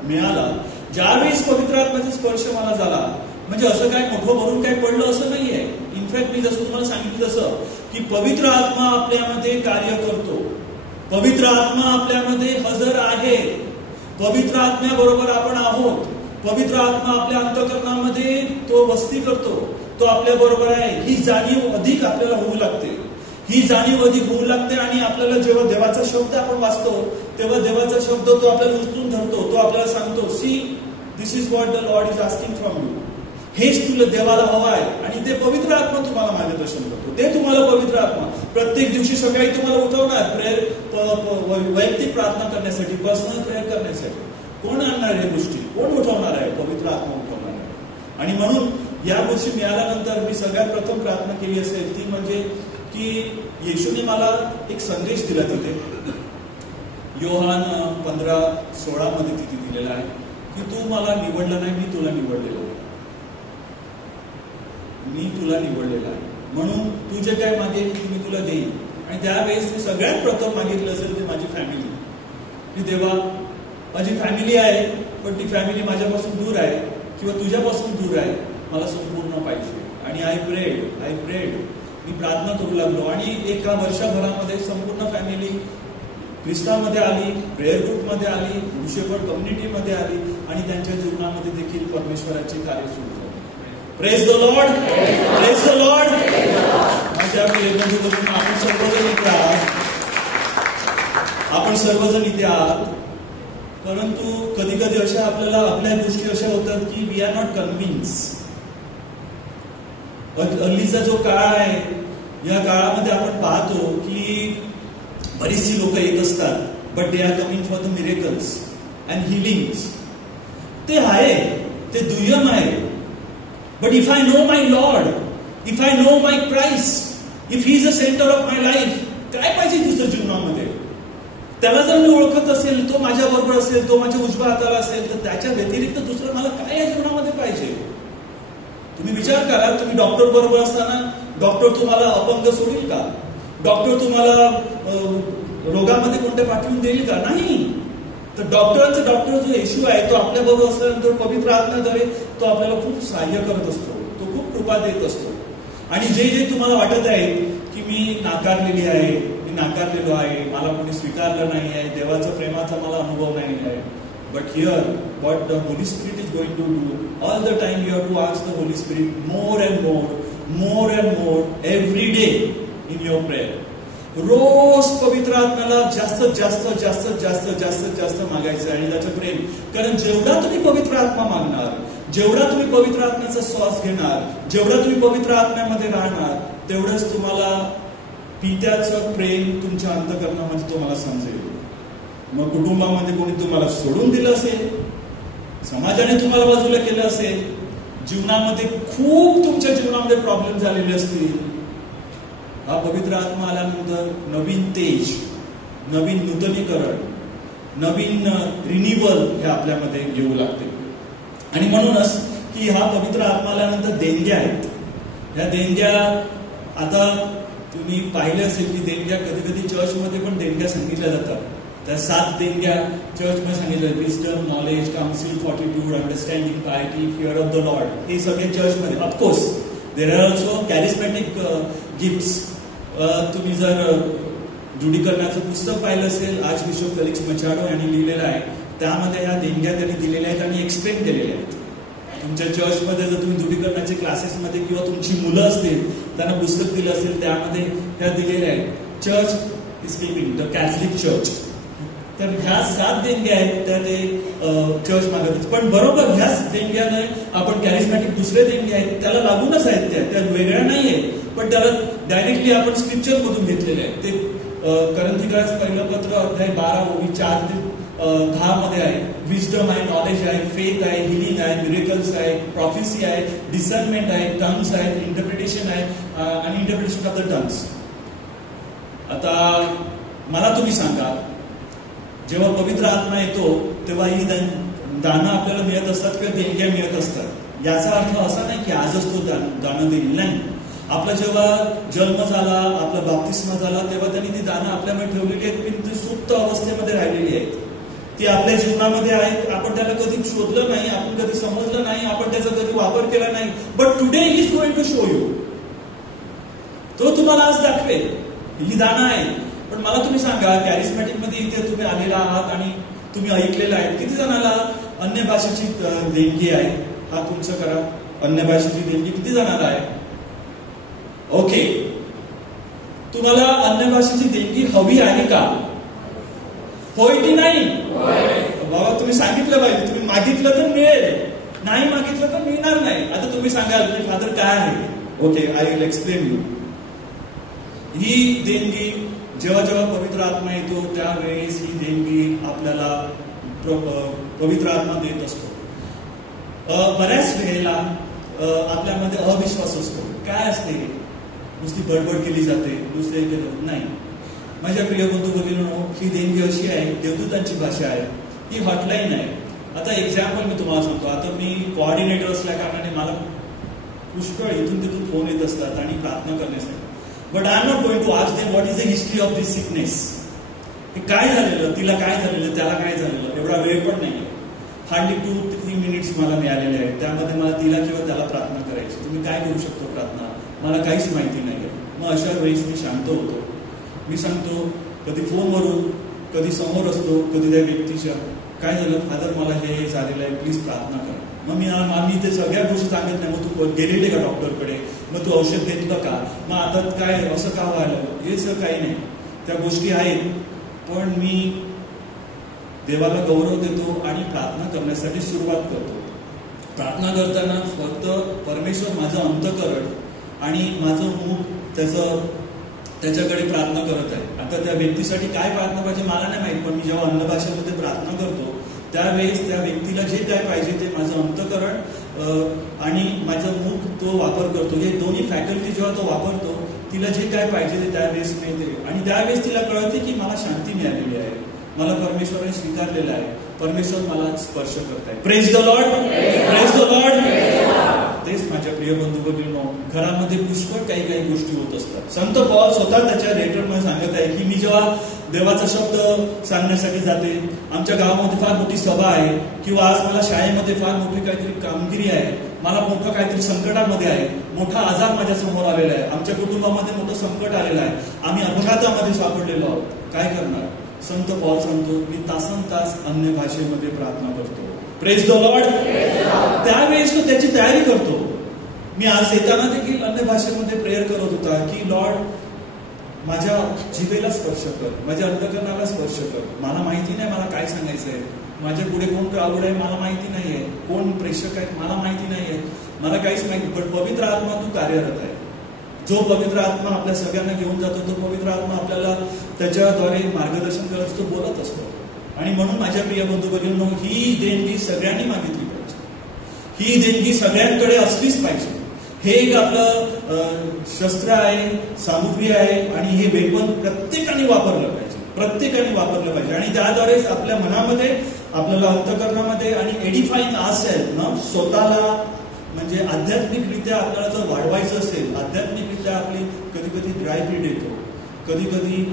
मिळाला, ज्यावेळेस पवित्र आत्म्याचा स्पर्श मला झाला, म्हणजे असं काय मोठं भरून काय पडलं असं नाहीये. इनफॅक्ट मी जसं तुम्हाला सांगितलं तसं की पवित्र आत्मा आपल्यामध्ये कार्य करतो, पवित्र आत्मा आपल्यामध्ये हजर आहे, पवित्र आत्म्याबरोबर आपण आहोत, पवित्र आत्मा आपल्या अंतःकरणामध्ये तो वस्ती करतो, तो आपल्या बरोबर आहे. ही जाणीव अधिक आपल्याला होऊ लागते, आणि आपल्याला जेव्हा देवाचा शब्द आपण वाचतो तेव्हा देवाचा शब्द तो आपल्याला उचलून धरतो, तो आपल्याला सांगतो, see this is what the Lord is asking from you. हेच तुला देवाला हवं आहे. आणि ते पवित्र आत्मा तुम्हाला मार्गदर्शन करतो. ते तुम्हाला पवित्र आत्मा प्रत्येक दिवशी सकाळी तुम्हाला उठवणार प्रेयर, वैयक्तिक प्रार्थना करण्यासाठी, पर्सनल प्रेयर करण्यासाठी. कोण आणणार या गोष्टी? कोण उठवणार आहे? पवित्र आत्मा उठवणार आहे. आणि म्हणून या गोष्टी मिळाल्यानंतर मी सगळ्यात प्रथम प्रार्थना केली असेल ती म्हणजे की येशूने मला एक संदेश दिला तिथे, योहान 15:16 मध्ये तिथे दिलेला आहे की तू मला निवडलं नाही, मी तुला निवडलेलं आहे, मी तुला निवडलेलं आहे, म्हणून तू जे काय मागेल ते मी तुला देईन. आणि त्यावेळेस मी सगळ्यात प्रथम मागितलं असेल ते माझी फॅमिली, की देवा माझी फॅमिली आहे पण ती फॅमिली माझ्यापासून दूर आहे किंवा तुझ्यापासून दूर आहे, मला संपूर्ण पाहिजे. आणि आय प्रेड, मी प्रार्थना करू लागलो. आणि एका वर्षभरामध्ये संपूर्ण फॅमिली ख्रिस्तामध्ये आली, प्रेयर ग्रुपमध्ये आली, विशेषकर कम्युनिटीमध्ये आली, आणि त्यांच्या जीवनामध्ये देखील परमेश्वराचे कार्य सुरू झाले. Praise the Lord, praise the Lord. माझ्या आपण सर्वजण इथे आहात, परंतु कधी कधी अशा आपल्या गोष्टी अशा होतात की वी आर नॉट कन्व्हिन्स. अर्लीचा जो काळ आहे, या काळामध्ये आपण पाहतो की बरीचशी लोक येत असतात, but they are coming for the miracles and healings. ते आहे, ते दुय्यम आहे. But if I know my lord, if I know my Christ, if he is a centre of my life, काय पाहिजे दुसऱ्या जीवनामध्ये? त्याला जर मी ओळखत असेल, तो माझ्या बरोबर असेल, तो माझ्या उजव्या हाताला असेल, तर त्याच्या व्यतिरिक्त दुसरं मला काय या जीवनामध्ये पाहिजे? तुम्ही विचार करा, तुम्ही डॉक्टर बरोबर असताना डॉक्टर तुम्हाला अपंग सोडील का? डॉक्टर तुम्हाला रोगामध्ये कोणत्या पाठवून देईल का? नाही. तर डॉक्टर जो येशू आहे, तो आपल्या बरोबर असल्यानंतर पवित्र आत्म्याद्वारे तो आपल्याला खूप सहाय्य करत असतो, तो खूप कृपा देत असतो. आणि जे जे तुम्हाला वाटत आहे की मी नाकारलेली आहे, मी नाकारलेलो आहे, मला कोणी स्वीकारलं नाही आहे, देवाच्या प्रेमाचा मला अनुभव नाही आहे, but here what the Holy Spirit is going to do, all the time you have to ask the Holy Spirit more and more every day in your prayer. रोज पवित्र आत्म्याला जास्त मागायचं आणि त्याचं प्रेम. कारण जेवढा तुम्ही पवित्र आत्मा मागणार, जेवढा तुम्ही पवित्र आत्म्याचा श्वास घेणार, जेवढा तुम्ही पवित्र आत्म्यामध्ये राहणार, तेवढंच तुम्हाला पित्याचं प्रेम तुमच्या अंतःकरणामध्ये तुम्हाला समजेल. मग कुटुंबामध्ये कोणी तुम्हाला सोडून दिलं असेल, समाजाने तुम्हाला बाजूला केलं असेल, जीवनामध्ये खूप तुमच्या जीवनामध्ये प्रॉब्लेम झालेले असतील, हा पवित्र आत्मा आल्यानंतर नवीन तेज, नवीन नूतनीकरण, नवीन रिन्युअल हे आपल्यामध्ये येऊ लागते. आणि म्हणूनच की हा पवित्र आत्मा आल्यानंतर देणग्या आहेत. ह्या देणग्या आता तुम्ही पाहिले असेल की देणग्या कधी कधी चर्चमध्ये पण देणग्या सांगितल्या जातात. त्या 7 देणग्या चर्चमध्ये सांगितलं, wisdom, knowledge, counsel, fortitude, understanding, piety, fear of the lord, हे सगळे चर्चमध्ये. Of course there are also charismatic gifts. तुम्ही जर जुडीकरणाचं पुस्तक पाहिलं असेल, आज बिशप फेलिक्स मचाडो यांनी लिहिलेलं आहे, त्यामध्ये ह्या देणग्या त्यांनी दिलेल्या आहेत आणि एक्सप्लेन केलेल्या आहेत. तुमच्या चर्चमध्ये जर तुम्ही जुडीकरणाचे क्लासेसमध्ये किंवा तुमची मुलं असतील त्यांना पुस्तक दिलं असेल त्यामध्ये ह्या दिलेल्या आहेत. Church is keeping the Catholic church. तर ह्या 7 देणग्या आहेत त्या ते चर्च मागत. पण बरोबर ह्याच देणग्याने आपण कॅरिस्मॅटिक दुसरे देणगे आहेत त्याला लागूनच आहेत, त्या वेगळ्या नाही आहेत, पण त्याला डायरेक्टली आपण स्क्रिप्चर मधून घेतलेले आहेत. ते करंथीकास पहिलं पत्र अध्याय 12:4 ते 10 मध्ये आहे. विजडम आहे, नॉलेज आहे, फेथ आहे, हिलिंग आहे, मिरेकल्स आहे, प्रॉफेसी आहे, डिसर्नमेंट आहे, टंग्स आहेत, इंटरप्रिटेशन आहे आणि इंटरप्रिटेशन ऑफ द टंग्स. आता मला तुम्ही सांगा, जेव्हा पवित्र आत्मा येतो तेव्हा ही दानं आपल्याला मिळत असतात किंवा देणग्या मिळत असतात. याचा अर्थ असा नाही की आजच तो दानं देईल, नाही. आपला जेव्हा जन्म झाला, आपला बाप्तिस्मा झाला, तेव्हा त्यांनी ती दानं आपल्यामध्ये ठेवलेली आहेत, पण ती सुप्त अवस्थेमध्ये राहिलेली आहेत. ती आपल्या जीवनामध्ये आहेत. आपण त्याला कधी शोधलं नाही, आपण कधी समजलं नाही, आपण त्याचा कधी वापर केला नाही. But today he is going to show you. तो तुम्हाला आज दाखवेल ही दानं आहे. पण मला तुम्ही सांगा, कॅरिस्मॅटिक मध्ये इथे तुम्ही आलेला आहात आणि तुम्ही ऐकलेलं आहे, किती जणाला अन्य भाषेची देणगी आहे? हा तुमचं करा. अन्य भाषेची देणगी किती जणाला आहे? ओके, तुम्हाला अन्य भाषेची देणगी हवी आहे का? होय की नाही? बाबा तुम्ही सांगितलं पाहिजे. तुम्ही मागितलं तर मिळेल, नाही मागितलं तर मिळणार नाही. आता तुम्ही सांगाल की फादर काय आहे? Okay, I will explain you. ही देणगी जेव्हा जेव्हा पवित्र आत्मा येतो त्यावेळेस ही देणगी आपल्याला पवित्र आत्मा देत असतो. बऱ्याच वेळेला आपल्यामध्ये अविश्वास असतो. काय असते? नुसती बडबड केली जाते, दुसरे केलं नाही. माझ्या प्रिय बंधू भगिनींनो, ही देणगी अशी आहे, देवदूतांची भाषा आहे, ही हॉटलाईन आहे. आता एक्झाम्पल मी तुम्हाला सांगतो. आता मी कोऑर्डिनेटर असल्या कारणाने मला पुष्कळ इथून तिथून फोन येत असतात आणि प्रार्थना करण्यासाठी. But I am not going to ask them what is the history of this sickness. हे काय झालेलं, तिला काय झालेलं, त्याला काय झालेलं, एवढा वेळ पण नाही. हार्डली 2-3 मिनिट्स मला मिळालेले आहेत. त्यामध्ये मला तिला किंवा त्याला प्रार्थना करायची. तुम्ही काय करू शकतो प्रार्थना? मला काहीच माहिती नाही. मग अशा वेळेस मी शांत होतो. मी सांगतो, कधी फोनवरून, कधी समोर असतो, कधी त्या व्यक्तीच्या, काय झालं फादर, मला हे झालेलं आहे, प्लीज प्रार्थना करा. मग मी ते सगळ्या गोष्टी सांगत नाही. मग तू गेलेले का डॉक्टरकडे? मग तू औषध घेतलं का? मग आता काय असं का व्हायला? हेच काही नाही, त्या गोष्टी आहेत. पण मी देवाला गौरव देतो आणि प्रार्थना करण्यासाठी सुरुवात करतो. प्रार्थना करताना फक्त परमेश्वर माझं अंतःकरण आणि माझं मुख त्याच्याकडे प्रार्थना करत आहे. आता त्या व्यक्तीसाठी काय प्रार्थना पाहिजे मला नाही माहित, पण मी जेव्हा अन्य भाषेमध्ये प्रार्थना करतो त्यावेळेस त्या व्यक्तीला जे काय पाहिजे ते माझं अंतःकरण आणि माझं मुख तो वापर करतो. हे दोन्ही फॅकल्टी जेव्हा तो वापरतो, तिला जे काय पाहिजे ते त्यावेळेस मिळते. आणि त्यावेळेस तिला कळते की मला शांती मिळालेली आहे, मला परमेश्वराने स्वीकारलेलं आहे, परमेश्वर मला स्पर्श करत आहे. Praise the Lord, praise the Lord. तेच माझ्या प्रिय बंधू भगिनींनो, घरामध्ये पुष्कळ काही गोष्टी होत असतात. संत पॉल स्वतः त्याच्या लेटरमध्ये सांगत आहे की मी जेव्हा देवाचा शब्द सांगण्यासाठी जाते, आमच्या गावामध्ये फार मोठी सभा आहे, किंवा आज मला शाळेमध्ये फार मोठी काहीतरी कामगिरी आहे, मला मोठं काहीतरी संकटामध्ये आहे, मोठा आजार माझ्या समोर आलेला आहे, आमच्या कुटुंबामध्ये मोठं संकट आलेलं आहे, आम्ही अपघातामध्ये सापडलेलो आहोत, काय करणार? संत पॉल सांगतो मी तासनतास अन्य भाषेमध्ये प्रार्थना करतो. Praise the Lord. त्यावेळेस तो त्याची तयारी करतो. मी आज येताना देखील अन्य भाषेमध्ये प्रेयर करत होता की लॉर्ड माझ्या जिभेला स्पर्श कर, माझ्या अंतःकरणाला स्पर्श कर. मला माहिती नाही मला काय सांगायचं आहे, माझ्या पुढे कोण क्राऊड आहे मला माहिती नाहीये, कोण प्रेक्षक आहेत मला माहिती नाहीये, मला काहीच माहिती. पण पवित्र आत्मा तू कार्यरत आहे. जो पवित्र आत्मा आपल्या सगळ्यांना घेऊन जातो, तो पवित्र आत्मा आपल्याला त्याच्याद्वारे मार्गदर्शन करत असतो, बोलत असतो. आणि म्हणून माझ्या प्रिय बंधू भगिनींनो, ही देणगी सगळ्यांनी मागितली पाहिजे, ही देणगी सगळ्यांकडे असलीच पाहिजे. हे एक आपलं शस्त्र आहे, सामुग्री आहे, आणि हे वेपन प्रत्येकाने वापरलं पाहिजे, प्रत्येकाने वापरलं पाहिजे. आणि त्याद्वारेच आपल्या मनामध्ये, आपल्याला अंतःकरणामध्ये आणि एडिफाईंग असेल ना, स्वतःला म्हणजे आध्यात्मिकरित्या आपल्याला जर वाढवायचं असेल, आध्यात्मिकरित्या आपली कधी कधी ड्राय पीड येतो, कधी कधी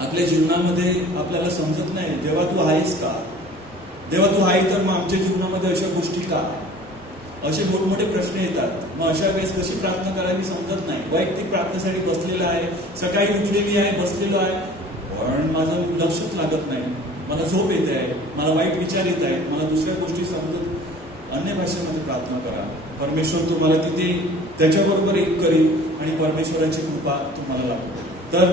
आपल्या जीवनामध्ये आपल्याला समजत नाही देवा तू आहेस का, देवा तू आहे तर मग आमच्या जीवनामध्ये अशा गोष्टी का, असे मोठमोठे प्रश्न येतात. मग अशा वेळेस कशी प्रार्थना करावी समजत नाही. वैयक्तिक प्रार्थनेसाठी बसलेला आहे, सकाळी उठलेली आहे, बसलेलो आहे, पण माझं लक्षच लागत नाही, मला झोप येते आहे, मला वाईट विचार येत आहेत, मला दुसऱ्या गोष्टी समजत अन्य भाषेमध्ये प्रार्थना करा. परमेश्वर तुम्हाला तिथे त्याच्याबरोबर एक करेल आणि परमेश्वराची कृपा तुम्हाला लाभेल. तर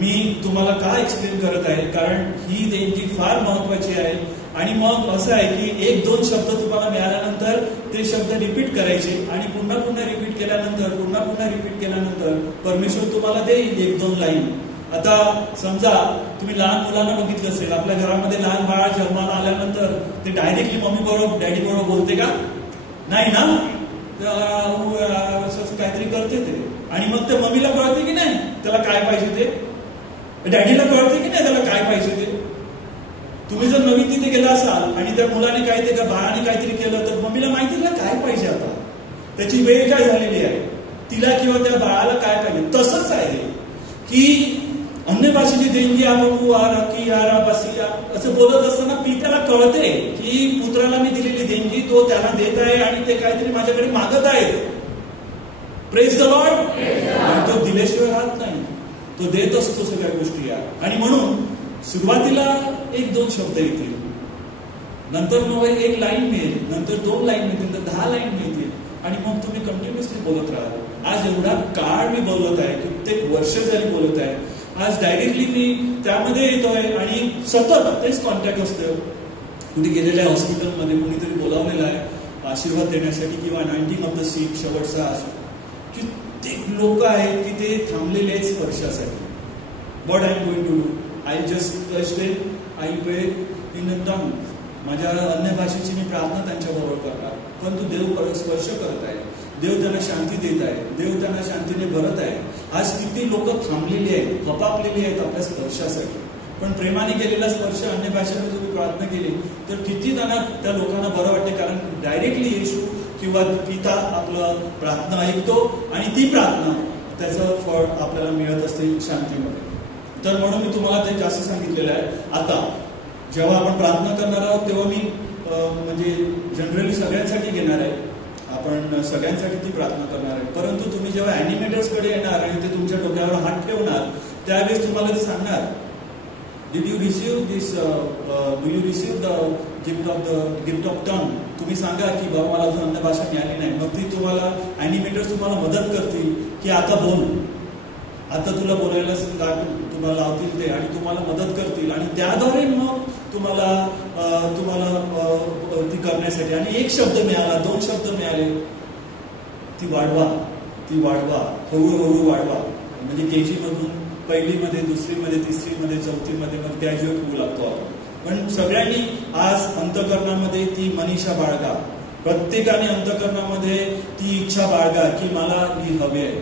मी तुम्हाला का एक्सप्लेन करत आहे, कारण ही देणगी फार महत्वाची आहे. आणि मग असं आहे की 1-2 शब्द तुम्हाला मिळाल्यानंतर ते शब्द रिपीट करायचे आणि पुन्हा पुन्हा रिपीट केल्यानंतर परमेश्वर तुम्हाला देईल 1-2 लाईन. आता समजा तुम्ही लहान मुलांना बघितलं असेल, आपल्या घरामध्ये लहान बाळ जन्माला आल्यानंतर ते डायरेक्टली मम्मी बरोबर डॅडी बरोबर बोलते का? नाही ना, काहीतरी करते ते. आणि मग त्या मम्मीला कळते की नाही त्याला काय पाहिजे ते, डॅडीला कळते की नाही त्याला काय पाहिजे ते. तुम्ही जर नवीन तिथे गेला असाल आणि त्या मुलाने काहीतरी, बाळाने काहीतरी केलं तर मम्मीला माहिती ना काय पाहिजे, आता त्याची वेळ काय झालेली आहे, तिला किंवा त्या बाळाला काय पाहिजे. तसंच आहे की अन्य भाषेची देणगी असं बोलत असताना पित्याला कळते की पुत्राला मी दिलेली देणगी तो त्याला देत आहे आणि ते काहीतरी माझ्याकडे मागत आहेत. Praise the Lord. आणि तो दिल्याशिवाय राहत नाही, तो देत असतो सगळ्या गोष्टी. आणि म्हणून सुरुवातीला 1-2 शब्द येतील, नंतर मग 1 लाईन मिळेल, नंतर 2 लाईन मिळतील, तर 10 लाईन मिळतील आणि मग तुम्ही कंटिन्युअसली बोलत राहाल. आज एवढा काळ मी बोलत आहे, कित्येक वर्ष झाली बोलत आहे. आज डायरेक्टली मी त्यामध्ये येतोय आणि सतत तेच कॉन्टॅक्ट असतं. कुठे गेलेल्या हॉस्पिटलमध्ये कुणीतरी बोलावलेलं आहे आशीर्वाद देण्यासाठी किंवा 19 ऑफ द सीट शेवटचा असो. कित्येक लोक आहेत की ते थांबलेले आहेत स्पर्शासाठी. What I am going to do, I just touch them, I pray in a tongue. माझ्या अन्य भाषेची मी प्रार्थना त्यांच्याबरोबर करणार, परंतु देव स्पर्श करत आहे, देव त्यांना शांती देत आहे, देव त्यांना शांतीने भरत आहे. आज किती लोक थांबलेली आहेत, हपापलेली आहेत आपल्या स्पर्शासाठी. पण प्रेमाने केलेला स्पर्श अन्य भाषेने तुम्ही प्रार्थना केली तर किती त्यांना त्या लोकांना बरं वाटते, कारण डायरेक्टली येशू किंवा पिता आपलं प्रार्थना ऐकतो आणि ती प्रार्थना त्याचं फळ आपल्याला मिळत असते शांतीमध्ये. तर म्हणून मी तुम्हाला ते जास्त सांगितलेलं आहे. आता जेव्हा आपण प्रार्थना करणार आहोत तेव्हा मी म्हणजे जनरली सगळ्यांसाठी घेणार आहे, आपण सगळ्यांसाठी ती प्रार्थना करणार आहे. परंतु तुम्ही जेव्हा ॲनिमेटर्सकडे येणार आणि ते तुमच्या डोक्यावर हात ठेवणार त्यावेळेस तुम्हाला ते सांगणार, did you receive this, do you receive the gift of tongue. तुम्ही सांगा की बाबा मला अजून अन्य भाषा मिळाली नाही. मग ती तुम्हाला ॲनिमेटर्स तुम्हाला मदत करतील की आता बोल, आता तुला बोलायला तुम्हाला लावतील ते आणि तुम्हाला मदत करतील आणि त्याद्वारे मग तुम्हाला ती करण्यासाठी. आणि 1 शब्द मिळाला, 2 शब्द मिळाले, ती वाढवा, हळूहळू वाढवा. म्हणजे केजी मधून 1ली मध्ये, 2री मध्ये, 3री मध्ये, 4थी मध्ये मग ग्रॅज्युएट होऊ लागतो आपण. पण सगळ्यांनी आज अंतःकरणामध्ये ती मनीषा बाळगा, प्रत्येकाने अंतःकरणामध्ये ती इच्छा बाळगा की मला ही हवी आहे.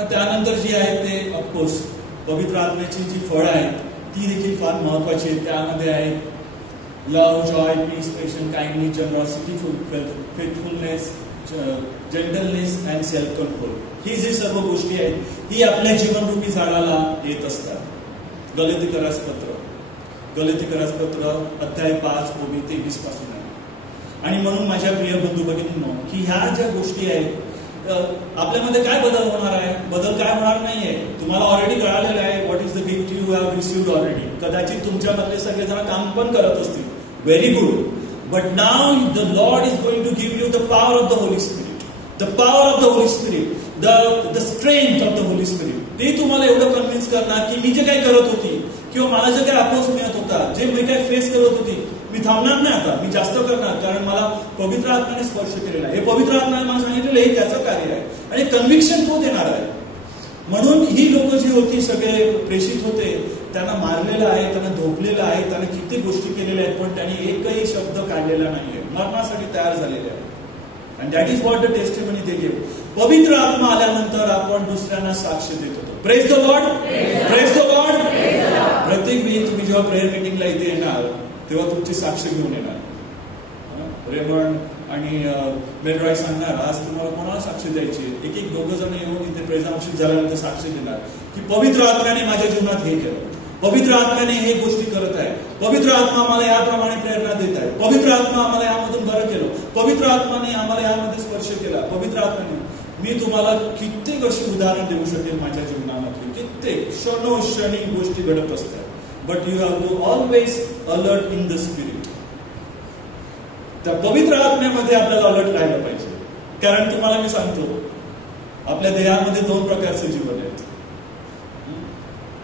त्यानंतर जी आहे ते ऑफकोर्स पवित्र आत्म्याची जी फळं आहेत ती देखील फार महत्वाची आहेत. त्यामध्ये आहे love, joy, peace, patience, kindness, generosity, faithfulness, gentleness and self control. ही जी सर्व गोष्टी आहेत ही आपल्या जीवनरूपी झाडाला येत असतात. गलातीकरास पत्र अध्याय 5 ओबी 23 पासून आहे. आणि म्हणून माझ्या प्रिय बंधू भगिनींनो की ह्या ज्या गोष्टी आहेत आपल्यामध्ये काय बदल होणार आहे, बदल काय होणार नाहीये. तुम्हाला ऑलरेडी कळालेलं आहे what is the gift you have received already. कदाचित तुमच्यामधले सगळेजण काम पण करत असतील, very good. But now the Lord is going to give you the power of the holy spirit, the power of the holy spirit, the strength of the holy spirit. ते तुम्हाला एवढं कन्व्हिन्स करणार की मी जे काही करत होती किंवा मला जे काही अपोज मिळत होता, जे मी काही फेस करत होती, मी थांबणार नाही, आता मी जास्त करणार, कारण मला पवित्र आत्म्याने स्पर्श केलेला आहे. हे पवित्र आत्म्याने मला सांगितलेलं हे त्याचं कार्य आहे आणि कन्व्हिक्शन तो देणार आहे. म्हणून ही लोक जी होती सगळे प्रेषित होते, त्यांना मारलेलं आहे, त्यांना धोपलेलं आहे, त्यांना किती गोष्टी केलेल्या आहेत, पण त्यांनी एकही शब्द काढलेला नाहीये, मरणासाठी तयार झालेले आहे. And that is what the testimony they give. पवित्र आत्मा आल्यानंतर आपण दुसऱ्यांना साक्ष देत होतो. Praise the Lord, praise the Lord. प्रत्येक वेळी तुम्ही जेव्हा प्रेयर मीटिंगला इथे येणार तेव्हा तुमची साक्ष घेऊन येणार. रेमंड आणि मेलरॉय सांगणार आज तुम्हाला कोणाला साक्ष द्यायची. एक दोघं जण येऊन इथे प्रेझांशित झाल्यानंतर साक्ष देणार की पवित्र आत्म्याने माझ्या जीवनात हे केलं, पवित्र आत्म्याने हे गोष्टी करत आहे, पवित्र आत्मा आम्हाला याप्रमाणे प्रेरणा देत आहे, पवित्र आत्मा आम्हाला यामधून बरं केलं, पवित्र आत्माने आम्हाला यामध्ये स्पर्श केला, पवित्र आत्म्याने. मी तुम्हाला कित्येक अशी उदाहरण देऊ शकेल माझ्या जीवनामध्ये, कित्येक क्षणोक्षणी गोष्टी घडत असतात. But you have to always alert in the spirit. त्या पवित्र आत्म्यामध्ये आपल्याला अलर्ट राहायला पाहिजे. कारण तुम्हाला मी सांगतो, आपल्या देहामध्ये 2 प्रकारचे जीवन आहेत.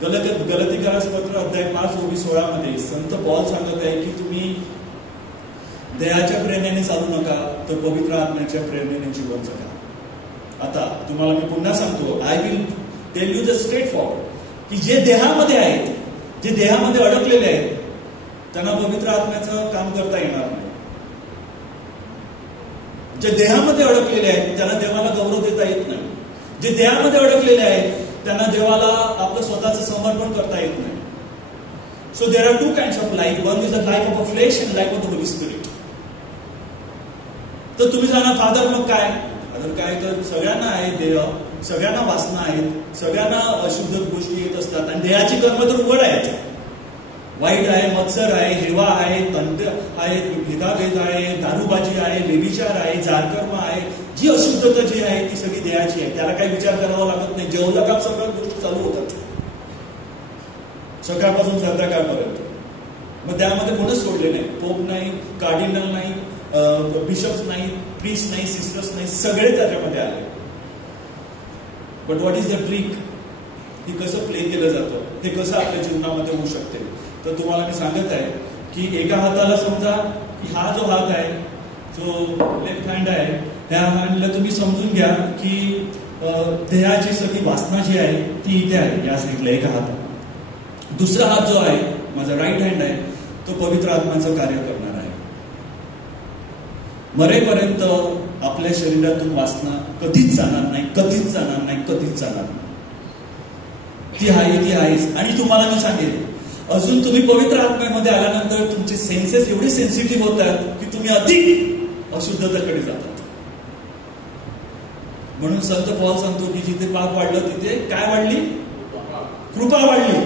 गलतीकारास पत्र अध्याय 5:16 मध्ये संत पॉल सांगत आहे की तुम्ही देहाच्या प्रेरणेने चालू नका, तर पवित्र आत्म्याच्या प्रेरणेने जीवन जगा. आता तुम्हाला मी पुन्हा सांगतो, I will tell you the straight forward, की जे देहामध्ये आहेत, जे देहामध्ये अडकलेले आहेत, त्यांना पवित्र आत्म्याचं काम करता येणार नाही. जे देहामध्ये अडकलेले आहेत त्यांना देवाला गौरव देता येत नाही. जे देहामध्ये अडकलेले आहेत त्यांना देवाला आपलं स्वतःचं समर्पण करता येत नाही. So there are 2 kinds of life. One is the life of a flesh and life of the holy spirit. तर तुम्ही जाणार फादर, मग काय फादर काय, तर सगळ्यांना आहे देह, सगळ्यांना वासना आहेत, सगळ्यांना अशुद्ध गोष्टी येत असतात आणि देहाची कर्म तर उघड आहेत. वाईट आहे, मत्सर आहे, हेवा आहे, तंड आहे, भेदाभेद आहे, दारूबाजी आहे, व्यभिचार आहे, जारकर्म आहे. जी अशुद्धता जी आहे ती सगळी देहाची आहे. त्याला काही विचार करावा लागत नाही. जेवलं का सगळ्या गोष्टी चालू होतात सकाळपासून संध्याकाळपर्यंत. मग त्यामध्ये कोणच सोडले नाही. पोप नाही, कार्डिनल नाही, बिशप्स नाही, प्रीस्ट नाही, सिस्टर्स नाही, सगळे त्याच्यामध्ये आले. But what is the trick? हे कसं प्ले केलं जातं, हे कसं आपल्या जीवनामध्ये होऊ शकते? तर तुम्हाला मी सांगत आहे की एका हाताला समजा की हा जो हात आहे, जो लेफ्ट हँड आहे, त्या हँडला तुम्ही समजून घ्या की देहाची सगळी वासना जी आहे ती इथे आहे, या साईडला एका हातात. दुसरा हात जो आहे, माझा राईट हँड आहे, तो पवित्र आत्म्याचं कार्य करणार आहे. मरेपर्यंत आपल्या शरीरातून वासना कधीच जाणार नाही, कधीच जाणार नाही, कधीच जाणार नाही. ती आहे, ती आहेच. आणि तुम्हाला मी सांगेन, अजून तुम्ही पवित्र आत्म्यामध्ये आल्यानंतर तुमचे सेन्सेस एवढे सेन्सिटिव्ह होतात की तुम्ही अधिक अशुद्धतेकडे जातात. म्हणून संत पॉल सांगतो की जिथे पाप वाढलं तिथे काय वाढली? कृपा वाढली.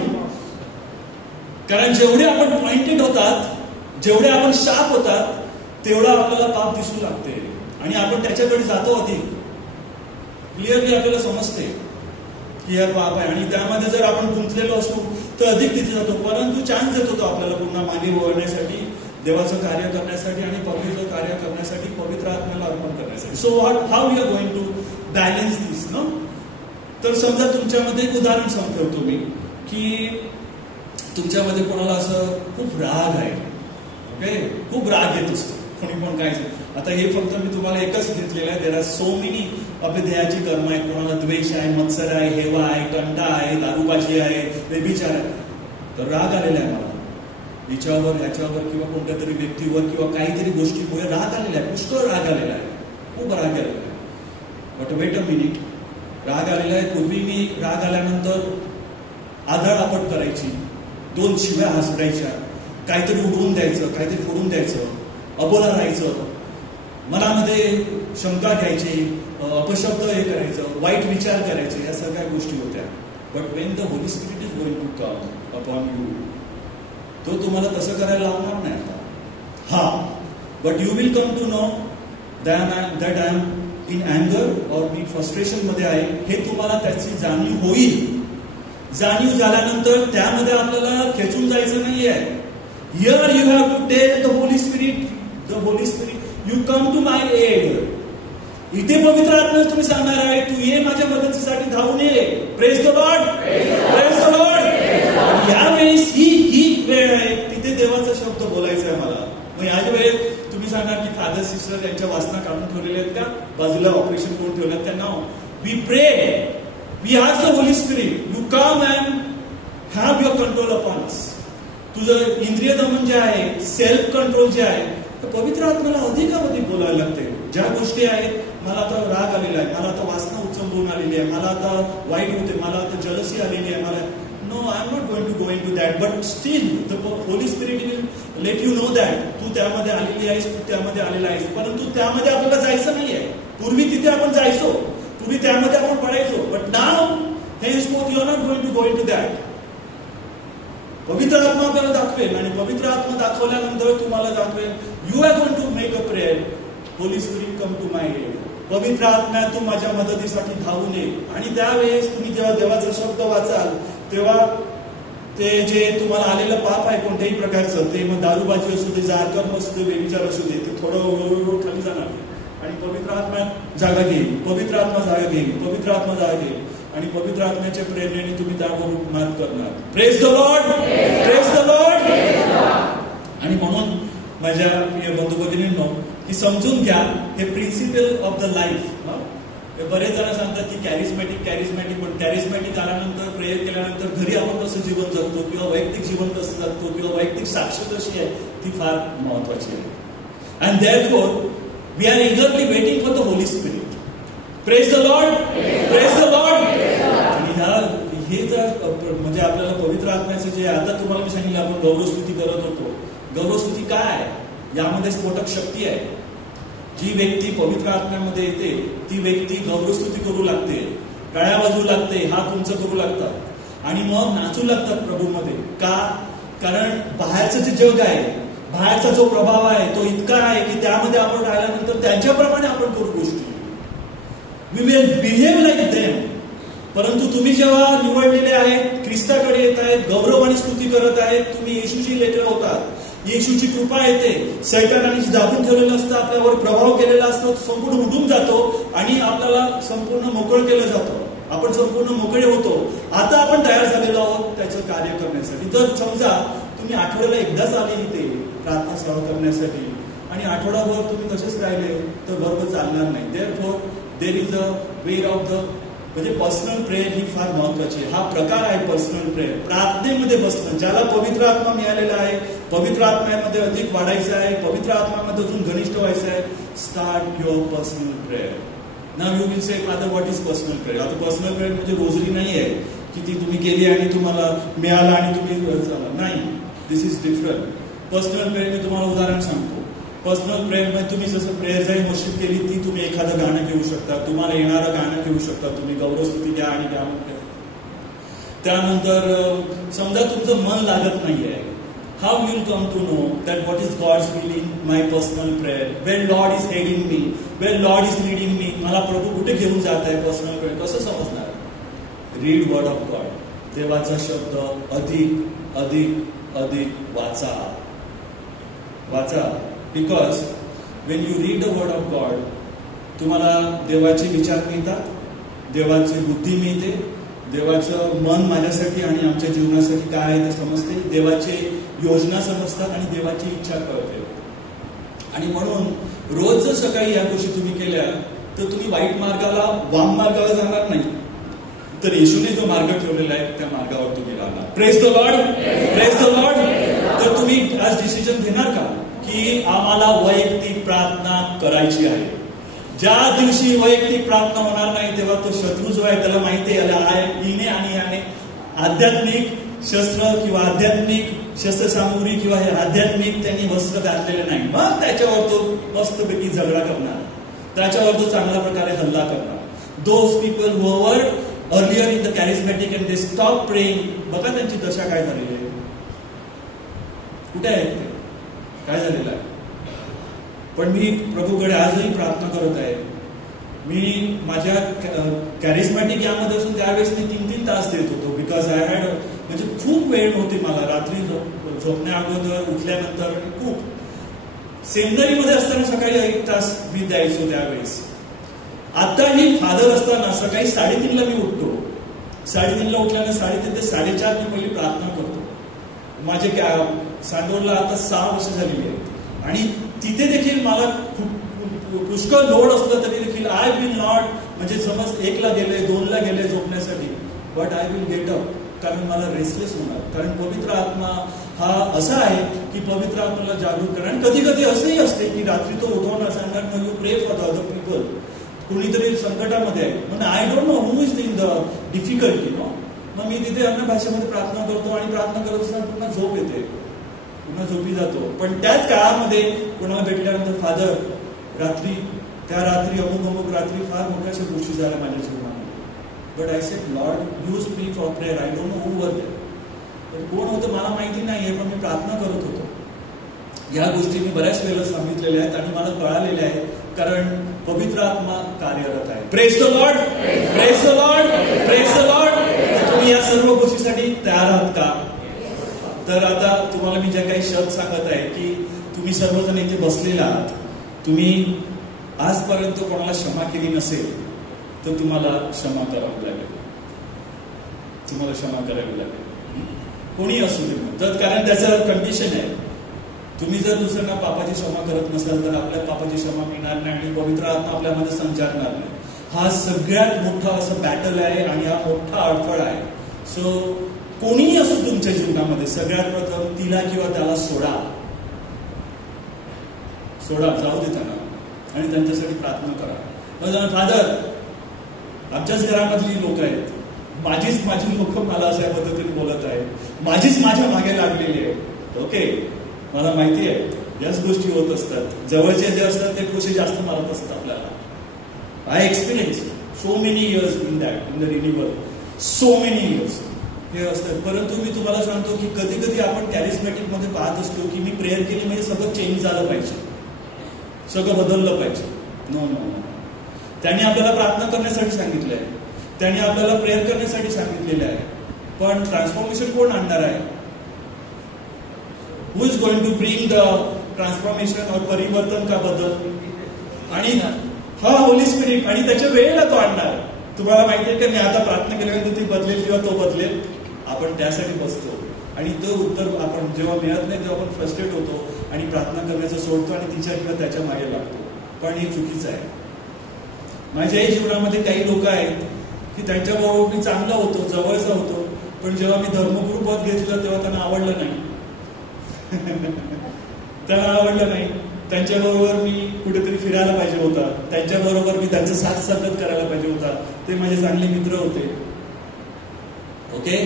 कारण जेवढे आपण पॉइंटेड होतात, जेवढे आपण शार्प होतात, तेवढा आपल्याला पाप दिसू लागते आणि आपण त्याच्याकडे जातो. अधिक क्लिअरली आपल्याला समजते की हे पाप आहे आणि त्यामध्ये जर आपण गुंतलेलो असतो तर अधिक तिथे जातो. परंतु चान्स देत होतो आपल्याला पुन्हा मागे वळण्यासाठी, देवाचं कार्य करण्यासाठी आणि पवित्र कार्य करण्यासाठी, पवित्र आत्म्याला अर्पण करण्यासाठी. So how we are going to balance this no? तर समजा तुमच्यामध्ये एक उदाहरण सांगतो मी की तुमच्यामध्ये कोणाला असं खूप राग आहे, ओके, खूप राग येत असतो, कोणी पण काय. आता हे फक्त मी तुम्हाला एकच घेतलेलं आहे. देर आर सो मेनी आपल्या देहाची कर्म आहेत. कोणाला द्वेष आहे, मत्सर आहे, हेवा आहे, कंटा आहे, दारूबाजी आहे, व्यभिचार आहे. तर राग आलेला आहे मला हिच्यावर, ह्याच्यावर किंवा कोणत्या तरी व्यक्तीवर किंवा काहीतरी गोष्टीमुळे राग आलेला आहे, पुष्कळ राग आलेला आहे, खूप राग आलेला आहे. बट वेट अ मिनिट, राग आलेला आहे. पूर्वी मी राग आल्यानंतर आदळआपट करायची, 2 शिव्या हसडायच्या, काहीतरी उडवून द्यायचं, काहीतरी फोडून द्यायचं, अबोला राहायचं, मनामध्ये शंका घ्यायची, अपशब्द हे करायचं, वाईट विचार करायचे, या सगळ्या गोष्टी होत्या. But when the holy spirit is going to come upon you, तो तुम्हाला तसं करायला लावणार नाही आता. हा, but you will come to know that I am in अँगर और मी फ्रस्ट्रेशन मध्ये आहे, हे तुम्हाला त्याची जाणीव होईल. जाणीव झाल्यानंतर त्यामध्ये आपल्याला खेचून जायचं नाहीये. Here you have to tell the holy spirit, the holy spirit, you come to my aid. इथे पवित्र आत्म्याला तुम्ही सांगणार आहे, तू ये माझ्या मदतीसाठी, धावून ये. Praise the Lord, praise the Lord. यावेळेस ही वेळ आहे, तिथे देवाचा शब्द बोलायचा आहे मला. मग याच वेळेत तुम्ही सांगा की फादर सिस्टर यांच्या वासना काढून ठेवलेल्या आहेत का, बाजूला ऑपरेशन करून ठेवल्यात त्यांना. We pray, we ask the holy spirit, you come and have your control upon us. तुझं इंद्रिय दमन जे आहे, सेल्फ कंट्रोल जे आहे, तर पवित्र आत्म्याला अधिकाधिक बोलायला लागते. ज्या गोष्टी आहेत, मला आता राग आलेला आहे, मला आता वासना उचंबून आलेली आहे, मला आता वाईट होते, मला आता जलसी आलेली आहे, मला no, I am not going to go into that. But still the holy spirit will let you know that तू त्यामध्ये आलेली आहेस, तू त्यामध्ये आलेला आहेस. परंतु त्यामध्ये आपल्याला जायचं नाहीये. पूर्वी तिथे आपण जायचो, पूर्वी त्यामध्ये आपण पडायचो. But now henceforth you are not going to go into that. पवित्र आत्मा आपल्याला दाखवेल आणि पवित्र आत्मा दाखवल्यानंतर तुम्हाला दाखवेल, you are going to make a prayer, holy spirit come to my aid. पवित्र आत्मा तू माझ्या मदतीसाठी धावून ये. आणि त्यावेळेस तुम्ही जेव्हा देवाचा शब्द वाचाल तेव्हा ते जे तुम्हाला आलेलं पाप आहे कोणत्याही प्रकारचं, ते मग दारूबाजी असू दे, जारकर्म असू दे, व्यभिचार असू दे, ते थोडं हळूहळू खाली जाणार आणि पवित्र आत्मा जागा घेईल, पवित्र आत्मा जागा घेईल, पवित्र आत्मा जागा घेईल आणि पवित्र आत्म्याच्या प्रेरणेने तुम्ही त्यावर मात करणार. Praise the Lord, praise the Lord. आणि म्हणून माझ्या प्रिय बंधू भगिनींनो, की समजून घ्या हे प्रिन्सिपल ऑफ द लाईफ. बरेच जण सांगतात की कॅरिस्मॅटिक, पण कॅरिस्मॅटिक आल्यानंतर, प्रेयर केल्यानंतर घरी आपण कसं जीवन जगतो किंवा वैयक्तिक जीवन कसं जगतो किंवा वैयक्तिक साक्ष कशी आहे ती फार महत्वाची आहे. And therefore we are eagerly waiting for the holy spirit. Praise the Lord, praise the Lord. आणि हे जर म्हणजे आपल्याला पवित्र आत्म्याचं जे आता तुम्हाला मी सांगितलं, आपण गौरवस्तुती करत होतो. गौरवस्तुती काय आहे? यामध्ये स्फोटक शक्ती आहे. जी व्यक्ती पवित्र आत्म्यामध्ये येते ती व्यक्ती गौरवस्तुती करू लागते, टाळ्या वाजवू लागते, हात उंच करू लागतात आणि मग नाचू लागतात प्रभूमध्ये. का? कारण बाहेरचं जे जग आहे, बाहेरचा जो प्रभाव आहे तो इतका आहे की त्यामध्ये आपण राहिल्यानंतर त्यांच्याप्रमाणे आपण करू गोष्टी. We will behave like them. परंतु तुम्ही जेव्हा निवडलेले आहेत, ख्रिस्ताकडे येत आहेत, गौरवाने स्तुती करत आहेत, तुम्ही येशूची लेकरं होतात, येशूची कृपा येते, सैतानाने दाबून ठेवलेलं असतं, आपल्यावर प्रभाव केलेला असतो, संपूर्ण उडून जातो आणि आपल्याला संपूर्ण मोकळं केलं जातं. आपण संपूर्ण मोकळे होतो. आता आपण तयार झालेलो आहोत त्याचं कार्य करण्यासाठी. तर समजा तुम्ही आठवड्याला एकदाच आले इथे प्रार्थना सेवा करण्यासाठी आणि आठवडाभर तुम्ही तसेच राहिले तर बरोबर चालणार नाही. Therefore there is a way of the म्हणजे पर्सनल प्रेयर ही फार महत्वाची आहे. हा प्रकार आहे पर्सनल प्रेयर, प्रार्थनेमध्ये बसणं. ज्याला पवित्र आत्मा मिळालेला आहे, पवित्र आत्म्यामध्ये अधिक वाढायचं आहे, पवित्र आत्म्यामध्ये अजून घनिष्ठ व्हायचं आहे, start your personal prayer. Now you will say father what is personal prayer? आता पर्सनल प्रेयर म्हणजे रोजरी नाही आहे की ती तुम्ही केली आणि तुम्हाला मिळाला आणि तुम्ही झाला. नाही, दिस इज डिफरंट. पर्सनल प्रेयर मी तुम्हाला उदाहरण सांगतो. पर्सनल प्रेयर मध्ये तुम्ही जसं प्रेयर जाई वर्शिप केली ती तुम्ही एखादं गाणं घेऊ शकता, तुम्हाला येणारं गाणं घेऊ शकता, तुम्ही गौरवस्तुती घ्या आणि घ्या. त्यानंतर समजा तुमचं मन लागत नाहीये, how will come to know that what is God's will in my personal prayer? When lord is heading me, when lord is leading me, मला प्रभू कुठे घेऊन जात आहे? पर्सनल प्रेयर कसं समजणार? Read word of God. देवाचा शब्द अधिक अधिक अधिक वाचा, वाचा. Because Wien you read the word of God तुम्हाला देवाचे विचार मिळतात, देवाची बुद्धी मिळते, देवाचं मन माझ्यासाठी आणि आमच्या जीवनासाठी काय आहे ते समजते, देवाचे योजना समजतात आणि देवाची इच्छा कळते. आणि म्हणून रोज जर सकाळी या गोष्टी तुम्ही केल्या तर तुम्ही वाईट मार्गाला, वाम मार्गाला जाणार नाही, तर येशूने जो मार्ग ठेवलेला आहे त्या मार्गावर तुम्ही राहणार. Praise the Lord, praise the Lord. तर तुम्ही आज डिसिजन घेणार का की आम्हाला वैयक्तिक प्रार्थना करायची आहे? ज्या दिवशी वैयक्तिक प्रार्थना होणार नाही तेव्हा तो शत्रू जो आहे त्याला माहिती आहे हिने आणि याने आध्यात्मिक शस्त्र किंवा आध्यात्मिक शस्त्रसामुग्री किंवा हे आध्यात्मिक त्यांनी वस्त्र घातलेले नाही. मग त्याच्यावर तो मस्तपैकी झगडा करणार, त्याच्यावर तो चांगल्या प्रकारे हल्ला करणार. Those people who were earlier in the charismatic and they stop praying, बघा त्यांची दशा काय झालेली आहे, कुठे आहे ते, काय झालेलं आहे. पण मी प्रभूकडे आजही प्रार्थना करत आहे. मी माझ्या कॅरिस्मॅटिक यामध्ये असून त्यावेळेस मी 3-3 तास देत होतो. बिकॉज आय हॅड म्हणजे खूप वेळ होती मला रात्री झोपण्या अगोदर, उठल्यानंतर, खूप सेमिनरीमध्ये असताना सकाळी 1 तास मी द्यायचो त्यावेळेस. आता मी फादर असताना सकाळी 3:30ला मी उठतो. 3:30ला उठल्याने 3:30 ते 4:30 मी पहिली प्रार्थना करतो. माझे सांगोरला आता 6 वर्ष झालेली आहेत आणि तिथे देखील मला पुष्कळ लोड असलं तरी देखील आय विल नॉट, म्हणजे समज 1ला गेले, 2ला गेले झोपण्यासाठी, but I will get up, कारण मला रेस्टलेस होणार. कारण पवित्र आत्मा हा असा आहे की पवित्र आत्म्याला जागृत करा. आणि कधी कधी असंही असते की रात्री तो उठवणार, सांगणार no you pray for the other people, कुणीतरी संकटामध्ये आहे, म्हणजे I don't know who is in the difficulty. No, मग मी तिथे अन्य भाषेमध्ये प्रार्थना करतो आणि प्रार्थना करत असताना पुन्हा झोप येते, पुन्हा झोपी जातो. पण त्याच काळामध्ये कोणाला भेटल्यानंतर फादर रात्री, त्या रात्री अमुक रात्री फार मोठ्याशा गोष्टी झाल्या माझ्या जीवनामध्ये. But I said Lord use me for prayer, I don't know who were there. पण कोण होतं मला माहिती नाहीये, पण मी प्रार्थना करत होतो. या गोष्टी मी बऱ्याच वेळेला सांगितलेल्या आहेत आणि मला कळालेल्या आहेत, कारण पवित्र आत्मा कार्यरत आहे. Praise the Lord, praise the Lord, praise the Lord. तुम्ही या सर्व गोष्टीसाठी तयार आहात का? तर आता तुम्हाला मी ज्या काही शब्द सांगत आहे की तुम्ही सर्वजण इथे बसलेले आहात, तुम्ही आजपर्यंत कोणाला क्षमा केली नसेल तर तुम्हाला क्षमा करावी लागेल, तुम्हाला क्षमा करावी लागेल, कोणी असू दे. तर कारण त्याचं कंडिशन आहे, तुम्ही जर दुसऱ्यांना पापाची क्षमा करत नसाल तर आपल्या पापाची क्षमा मिळणार नाही आणि पवित्र आत्मा आपल्यामध्ये संचारणार नाही. हा सगळ्यात मोठा असं बॅटल आहे आणि हा मोठा अडथळा आहे. सो कोणीही असो तुमच्या जीवनामध्ये, सगळ्यात प्रथम तिला किंवा त्याला सोडा, जाऊ दे त्यांना आणि त्यांच्यासाठी प्रार्थना करा. फादर, आमच्याच घरामधली लोक आहेत, माझी लोक मला अशा पद्धतीने बोलत आहेत, माझीच माझ्या मागे लागलेली आहे. ओके, मला माहिती आहे याच गोष्टी होत असतात. जवळचे जे असतात ते खुशी जास्त मारत असतात आपल्याला. I experience so many years in that, in the renewal, so many years हे असतात. परंतु मी तुम्हाला सांगतो की कधी कधी आपण कॅरिस्मॅटिक मध्ये पाहत असतो की मी प्रेयर केली म्हणजे सगळं चेंज झालं पाहिजे, सगळं बदललं पाहिजे. नो नो नो, त्यांनी आपल्याला प्रार्थना करण्यासाठी सांगितलं आहे, त्यांनी आपल्याला प्रेयर करण्यासाठी सांगितलेलं आहे, पण ट्रान्सफॉर्मेशन कोण आणणार आहे? Who is going to bring the transformation और परिवर्तन का बदल? आणि हा होली स्पिरिट, आणि त्याच्या वेळेला तो आणणार. तुम्हाला माहिती आहे का, मी आता प्रार्थना केल्यानंतर ती बदलेल किंवा तो बदलेल, आपण त्यासाठी बसतो आणि तो उत्तर आपण जेव्हा मिळत नाही तेव्हा आपण फ्रस्ट्रेट होतो आणि प्रार्थना करण्याचं सोडतो आणि तिच्या किंवा त्याच्या मागे लागतो. पण हे चुकीचं आहे. माझ्याही जीवनामध्ये काही लोक आहेत की त्यांच्याबरोबर मी चांगला होतो, जवळचा होतो, पण जेव्हा मी धर्मगुरू पद घेतलं तेव्हा त्यांना आवडलं नाही. त्यांना आवडलं नाही. त्यांच्याबरोबर मी कुठेतरी फिरायला पाहिजे होता, त्यांच्याबरोबर मी त्यांचा साथ संगत करायला पाहिजे होता, ते माझे चांगले मित्र होते. ओके,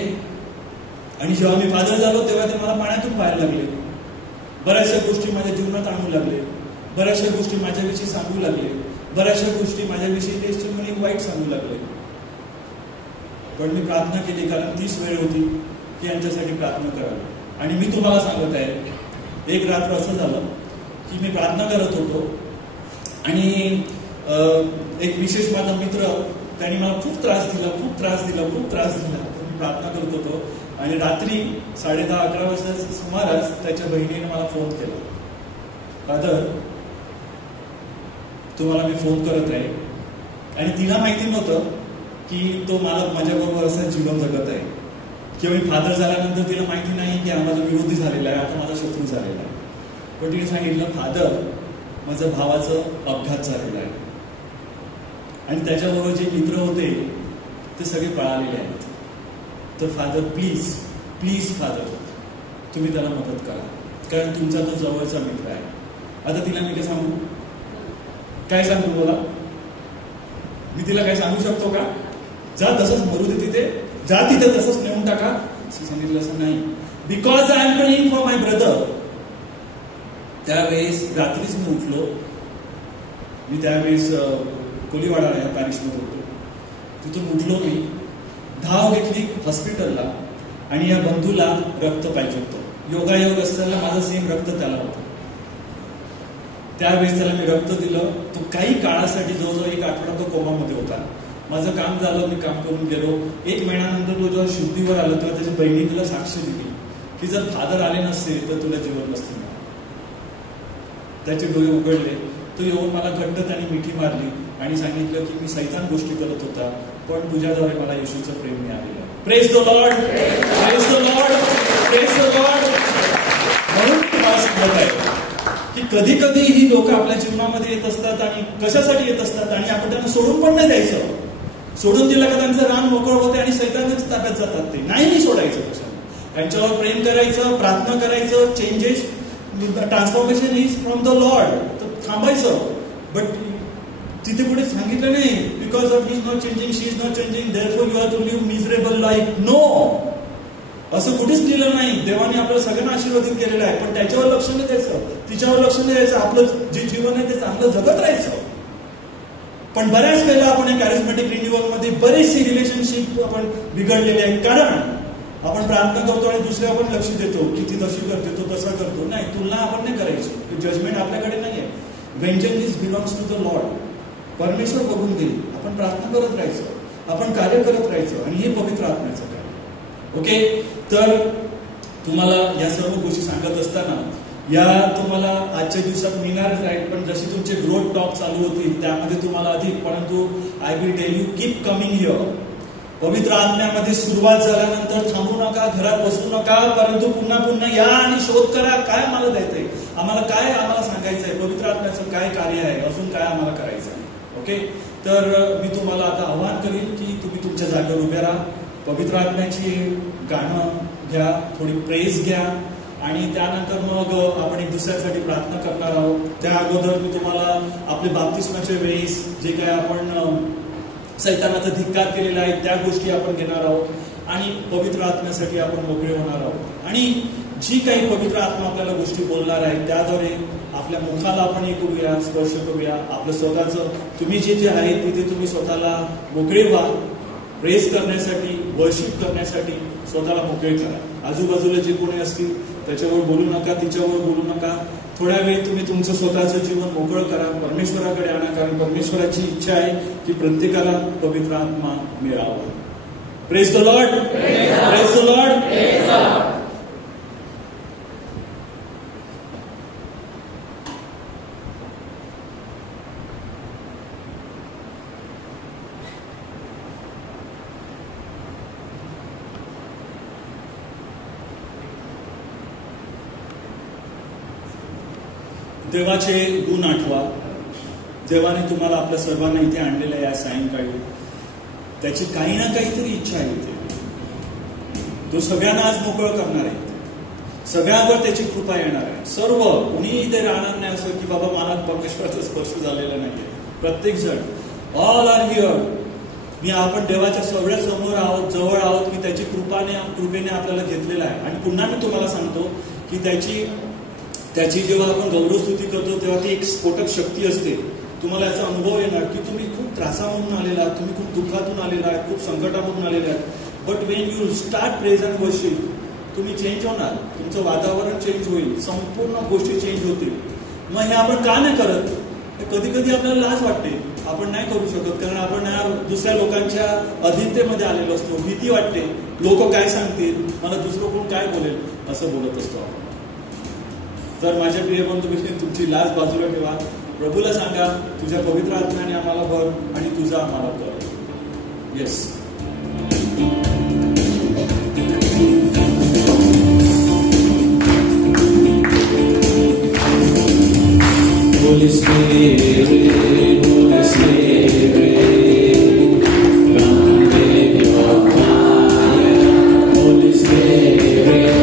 आणि जेव्हा मी फादर झालो तेव्हा ते मला पाण्यातून पाहायला लागले, बऱ्याचशा गोष्टी माझ्या जीवनात आणू लागले, बऱ्याचशा गोष्टी माझ्याविषयी सांगू लागले, बऱ्याचशा गोष्टी माझ्याविषयी टेस्टिमोनी वाईट सांगू लागले. पण मी प्रार्थना केली, कारण तीच वेळ होती की यांच्यासाठी प्रार्थना करावी. आणि मी तुम्हाला सांगत आहे, एक रात्र असं झालं की मी प्रार्थना करत होतो आणि एक विशेष माझा मित्र, त्यांनी मला खूप त्रास दिला. मी प्रार्थना करत होतो आणि रात्री 10:30-11 वाजता सुमारास त्याच्या बहिणीने मला फोन केला, फादर तुम्हाला मी फोन करत आहे. आणि तिला माहिती नव्हतं की तो मला माझ्याबरोबर असं जीवन जगत आहे, किंवा मी फादर झाल्यानंतर तिला माहिती नाही की हा माझा विरोधी झालेला आहे, आता माझा शत्रू झालेला आहे. पण तिने सांगितलं, फादर माझ्या भावाचं अपघात झालेला आहे आणि त्याच्याबरोबर जे मित्र होते ते सगळे पळालेले आहेत, तर फादर प्लीज फादर तुम्ही त्याला मदत करा, कारण तुमचा तो जवळचा मित्र आहे. आता तिला मी काय सांगू बोला, मी तिला काय सांगू शकतो का? जा तसंच मरू दे, तिथे जा, तिथे तसंच नेऊन टाका. सांगितलं असं नाही, because I am praying for my brother. त्यावेळेस रात्रीच मी उठलो. मी त्यावेळेस कोलीवाडा या पॅरिसमध्ये होतो. तिथून उठलो, मी धाव घेतली हॉस्पिटलला आणि या बंधूला रक्त पाहिजे होतं. योगायोग असताना माझं सेम रक्त त्याला होतं. त्यावेळेस त्याला मी रक्त दिलं. तो काही काळासाठी जवळजवळ 1 आठवडा तो कोमामध्ये होता. माझं काम झालं, मी काम करून गेलो. 1 महिन्यानंतर तो जेव्हा शुद्धीवर आला तेव्हा त्याच्या बहिणीने तिला साक्ष दिली की जर फादर आले नसते तर तुला जीवन नसते. त्याचे डोळे उघडले. तो येऊन मला घट्ट त्याने मिठी मारली आणि सांगितलं की मी सैतान गोष्टी करत होता, पण तुझ्याद्वारे मला येशूचं प्रेम मिळालेलं. Praise the Lord, praise the Lord, praise the Lord. म्हणून तुम्हाला सांगत आहे की कधी कधी ही लोक आपल्या जीवनामध्ये येत असतात आणि कशासाठी येत असतात आणि आपण त्यांना सोडून पण नाही द्यायचं. सोडून दिलं का त्यांचं रान मोकळ होते आणि सैतानच ताब्यात जातात. ते नाही सोडायचं. कशाला त्यांच्यावर प्रेम करायचं, प्रार्थना करायचं. Changes, transformation is from the Lord. तर थांबायचं. बट तिथे पुढे सांगितलं नाही because of he is not changing, she is not changing, therefore you have to live miserable life. No, असं कुठेच लिहिलं नाही. देवाने आपल्याला सगळ्यांना आशीर्वादित केलेलं आहे, पण त्याच्यावर लक्ष नाही द्यायचं, तिच्यावर लक्ष नाही द्यायचं. आपलं जे जीवन आहे ते चांगलं जगत राहायचं. पण बऱ्याच वेळेला आपण या कॅरिस्मॅटिक रिन्युअल मध्ये बरेचसे रिलेशनशिप आपण बिघडलेले आहेत, कारण आपण प्रार्थना करतो आणि दुसऱ्या आपण लक्ष देतो की ती तशी करते, तो तसा करतो. नाही, तुलना आपण नाही करायची. जजमेंट आपल्याकडे नाहीये. व्हेंजन्स बिलॉंग्स टू द लॉर्ड. परमेश्वर बघून देईल. आपण प्रार्थना करत राहायचं, आपण कार्य करत राहायचं, आणि हे पवित्र आत्म्याचं कार्य. ओके, तर तुम्हाला या सर्व गोष्टी सांगत असताना या तुम्हाला आजच्या दिवसात मिळणारच आहेत, पण जशी तुमचे ग्रोथ टॉक चालू होतील त्यामध्ये तुम्हाला अधिक, परंतु I will tell you keep coming here. पवित्र आत्म्यामध्ये सुरुवात झाल्यानंतर थांबू नका, घरात बसू नका, परंतु पुन्हा पुन्हा या आणि शोध करा काय आम्हाला द्यायचंय, आम्हाला सांगायचंय, पवित्र आत्म्याचं काय कार्य आहे, अजून काय आम्हाला करायचं आहे. ओके, तर मी तुम्हाला आता आवाहन करीन की तुम्ही तुमच्या जागेवर उभे राहा, पवित्र आत्म्याची गाणं घ्या, थोडी प्रेस घ्या आणि त्यानंतर मग आपण एक दुसऱ्यासाठी प्रार्थना करणार आहोत. त्या अगोदर मी तुम्हाला आपले बाप्तिस्माच्या वेळेस जे काय आपण सैतानाचा धिक्कार केलेला आहे त्या गोष्टी आपण घेणार आहोत आणि पवित्र आत्म्यासाठी आपण मोकळे होणार आहोत. आणि जी काही पवित्र आत्मा आपल्याला गोष्टी बोलणार आहे त्याद्वारे आपल्या मुखाला आपण हे करूया, स्पर्श करूया, आपलं स्वतःचं तुम्ही जे जे आहे तिथे तुम्ही स्वतःला मोकळे व्हा, प्रेस करण्यासाठी, वर्शिप करण्यासाठी स्वतःला मोकळे करा. आजूबाजूला जे कोणी असतील त्याच्यावर बोलू नका, तिच्यावर बोलू नका. थोड्या वेळ तुम्ही तुमचं स्वतःचं जीवन मोकळं करा, परमेश्वराकडे आणा, कारण परमेश्वराची इच्छा आहे की प्रत्येकाला पवित्र आत्मा मिळावा. Praise the Lord, praise the Lord. देवाचे गुण आठवा. देवाने तुम्हाला आपल्या सर्वांना इथे आणलेलं आहे या सायंकाळी. त्याची काही ना काहीतरी इच्छा आहे इथे. तो सगळ्यांना आज मोकळं करणार आहे, सगळ्यांवर त्याची कृपा येणार आहे. सर्व कुणी इथे राहणार नाही असं की बाबा मला परमेश्वराचा स्पर्श झालेला नाहीये. प्रत्येक जण ऑल आर हिअर. मी आपण देवाच्या सगळ्या समोर आहोत, जवळ आहोत की त्याची कृपेने आपल्याला घेतलेला आहे. आणि पुन्हा मी तुम्हाला सांगतो की त्याची जेव्हा आपण गौरवस्तुती करतो तेव्हा ती एक स्फोटक शक्ती असते. तुम्हाला याचा अनुभव येणार की तुम्ही खूप त्रासामधून आलेला आहात, तुम्ही खूप दुःखातून आलेला आहात, खूप संकटामधून आलेला आहात. But Wien you start praise and worship तुम्ही चेंज होणार, तुमचं वातावरण चेंज होईल, संपूर्ण गोष्टी चेंज होतील. मग हे आपण का नाही करत? कधी कधी आपल्याला लाज वाटते, आपण नाही करू शकत, कारण आपण दुसऱ्या लोकांच्या अधीनतेमध्ये आलेलो असतो. भीती वाटते, लोक काय सांगतील, मला दुसरं कोण काय बोलेल, असं बोलत असतो आपण. तर माझ्या प्रिय बंधू, तुमची लाज बाजूला ठेवा, प्रभूला सांगा तुझ्या पवित्र आत्म्याने आम्हाला भर आणि तुझा आम्हाला भर. Yes. Holy Spirit, Holy Spirit, come with your fire. Holy Spirit,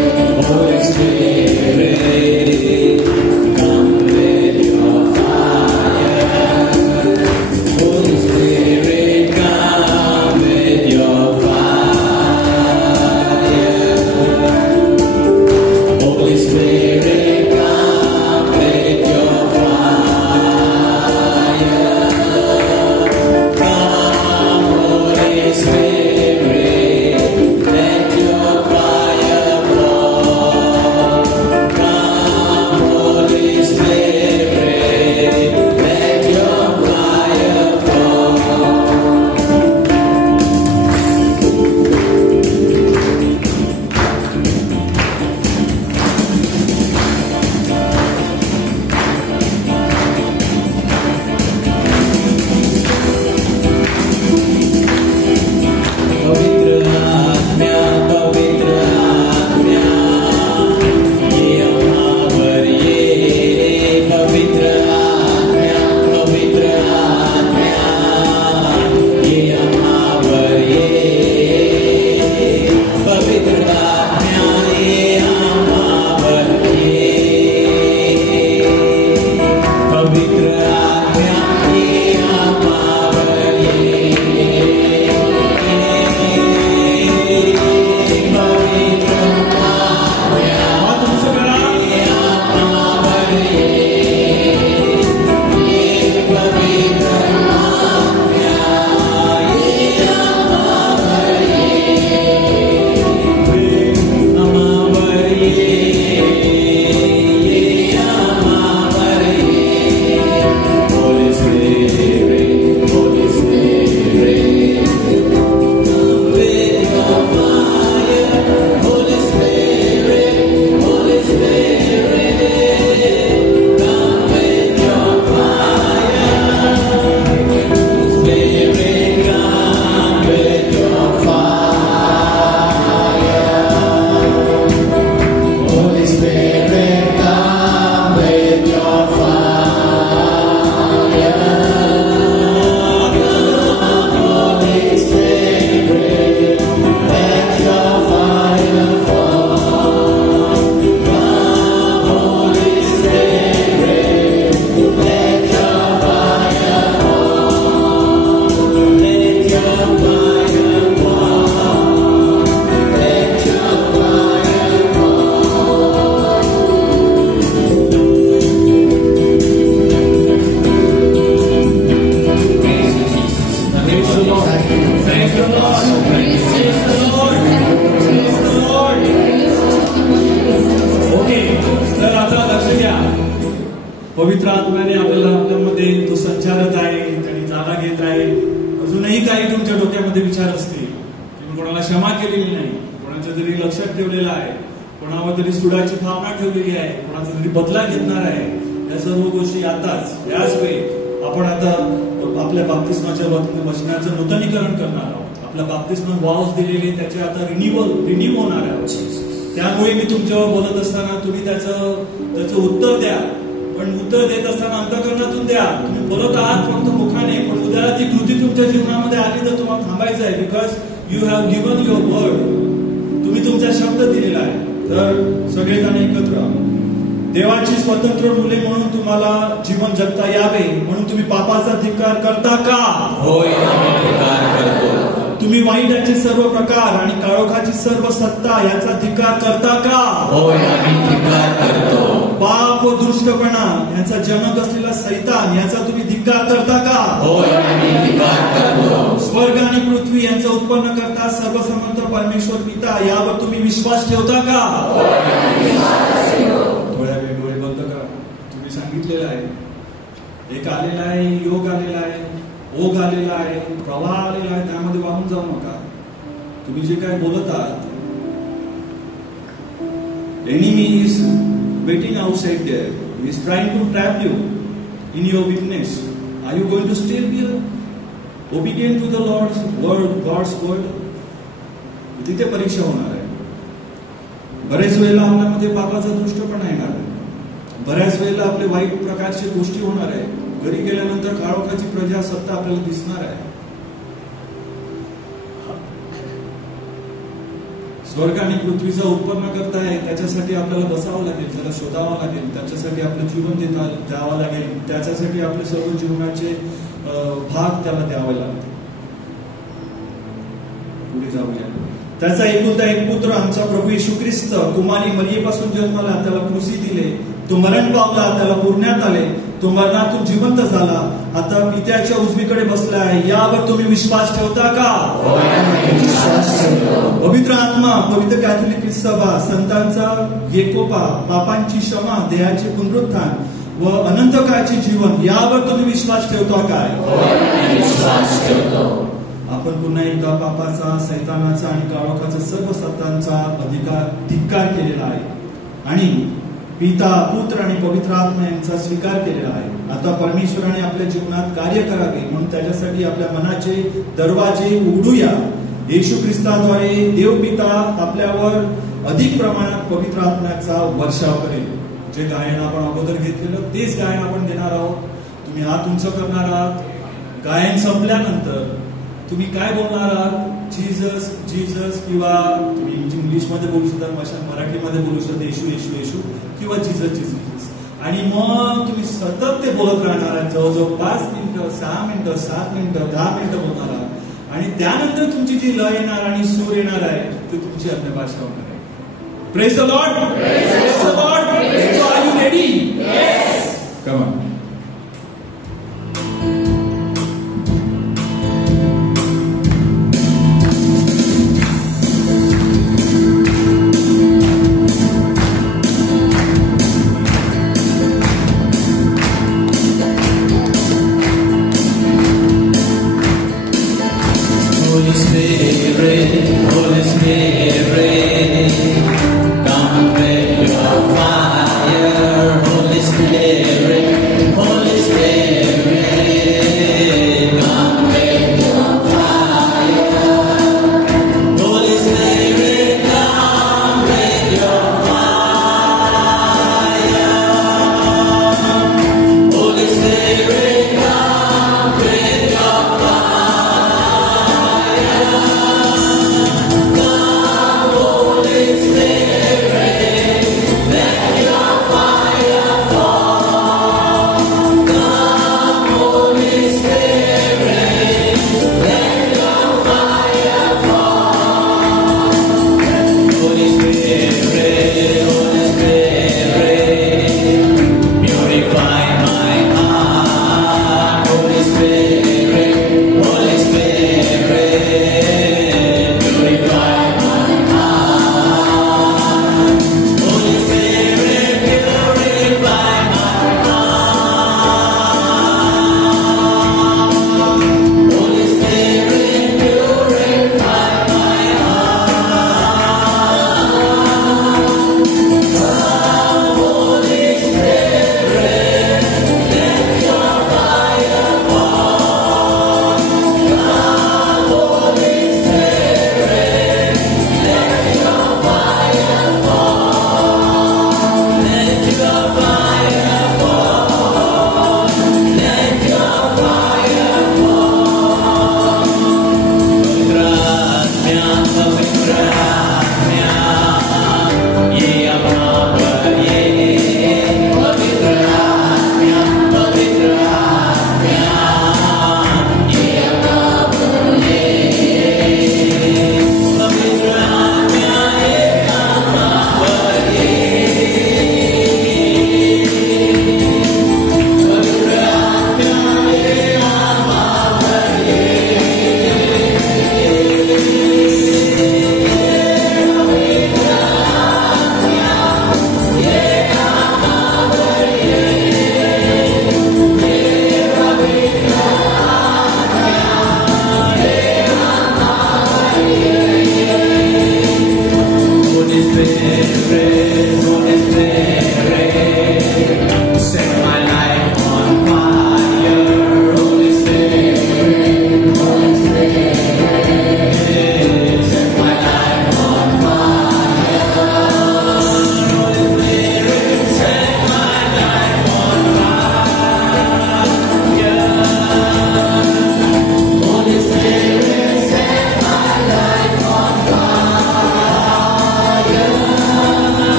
Holy Spirit, come with your fire. Holy Spirit, come with your fire. Holy Spirit, come with your fire. आपल्यामध्ये तो संचारत आहे, त्यांनी जागा घेत आहे. अजूनही काही तुमच्या डोक्यामध्ये विचार असतील, तुम्ही कोणाला क्षमा केलेली नाही, कोणाच्या तरी लक्षात ठेवलेला आहे, कोणावर तरी सुडाची भावना ठेवलेली आहे, कोणाचा तरी बदला घेणार आहे. या सर्व गोष्टी आताच याच वेळी आपण आता आपल्या बाप्तिस्माच्या वचनाचं नूतनीकरण करणार आहोत. आपल्या बाप्तिस्मा वाव्स दिलेले त्याचे आता रिन्यू होणार आहे. त्यामुळे मी तुमच्यावर बोलत असताना तुम्ही त्याचं उत्तर द्या, पण उत्तर देत असताना अंतःकरणातून द्या. तुम्ही बोलत आहात फक्त मुखाने, पण उद्या ती कृती तुमच्या जीवनामध्ये आली तर तुम्हाला थांबायचं आहे. Because you have given your word. तुम्ही तुमचा शब्द दिलेला आहे. तर सगळेजण एकत्र देवाची स्वतंत्र मुले म्हणून तुम्हाला जीवन जगता यावे म्हणून तुम्ही पापाचा धिक्कार करता का? होय, आम्ही धिक्कार करतो. तुम्ही वाईटाचे सर्व प्रकार आणि काळोखाची सर्व सत्ता याचा धिक्कार करता का? होय, आम्ही धिक्कार करतो. पाप व दुष्टपणा याचा जनक असलेला सैतान याचा तुम्ही धिक्कार करता का? होय, आम्ही धिक्कार करतो. स्वर्ग आणि पृथ्वी यांचं उत्पन्न करता सर्वसमर्थ परमेश्वर पिता यावर तुम्ही विश्वास ठेवता का? थोड्या वेळ डोळे बंद करा. तुम्ही सांगितलेलं आहे, एक आलेला आहे, योग आलेला आहे, ओघ आलेला आहे, प्रवाह आलेला आहे, त्यामध्ये वाहून जाऊ नका. तुम्ही जे काय बोलत आहात, enemy is waiting outside there. He is trying to trap you in your weakness. Are you going to still be obedient to the Lord's word, God's word? तिथे परीक्षा होणार आहे. बरेच वेळेला आपल्यामध्ये पापाचा दुष्टपणा येणार आहे. बऱ्याच वेळेला आपले वाईट प्रकारची गोष्टी होणार आहे. घरी गेल्यानंतर काळोखाची प्रजासत्ता आपल्याला दिसणार आहे. स्वर्ग आणि पृथ्वीचा उत्पन्न करताय, त्याच्यासाठी आपल्याला बसावं लागेल, त्याला शोधावं लागेल, त्याच्यासाठी आपलं जीवन द्यावं लागेल, त्याच्यासाठी आपले सर्व जीवनाचे भाग त्याला द्यावे लागतील. पुढे जाऊया. त्याचा एकुलता एक पुत्र आमचा प्रभू येशू ख्रिस्त कुमारी मरियेपासून जन्माला, त्याला क्रूसी दिले, तो मरण पावला, त्याला पुरण्यात आले, तो मरणातून जिवंत झाला, आता पित्याच्या उजवीकडे बसला आहे. यावर तुम्ही विश्वास ठेवता का? पवित्र आत्मा, पवित्र कॅथोलिक सभा, संतांचा एकोपा, पापांची क्षमा, देहाचे पुनरुत्थान व अनंत काळचे जीवन यावर तुम्ही विश्वास ठेवता काय? आपण पुन्हा एकदा पापाचा, सैतानाचा आणि काळोखाचा सर्व सत्तांचा धिक्कार केलेला आहे आणि पिता, पुत्र आणि पवित्र आत्मा यांचा स्वीकार केलेला आहे. आता परमेश्वराने आपल्या जीवनात कार्य करावे म्हणून त्याच्यासाठी आपल्या मनाचे दरवाजे उघडूया. येशू ख्रिस्ताद्वारे देव पिता आपल्यावर अधिक प्रमाणात पवित्र आत्म्याचा वर्षाव करेल. जे गायन आपण अगोदर घेतलेलं तेच गायन आपण देणार आहोत. तुम्ही हात उंच करणार आहात. गायन संपल्यानंतर तुम्ही काय बोलणार आहात? जीजस जीजस, किंवा तुम्ही इंग्लिशमध्ये बोलू शकता, मराठीमध्ये बोलू शकता येशू येशू येशू, किंवा जीजस जीजस. आणि मग तुम्ही सतत ते बोलत राहणार आहात. जवळजवळ 5 मिनिटं, 6 मिनिटं, 7 मिनिटं, 10 मिनिटं बोलणार आहात. आणि त्यानंतर तुमची जी लय येणार आणि सूर येणार आहे ती तुमची अन्य भाषा होणार आहे. Praise the Lord. Praise the Lord. Are you ready? Yes. Come on. Come with your fire, Holy Spirit.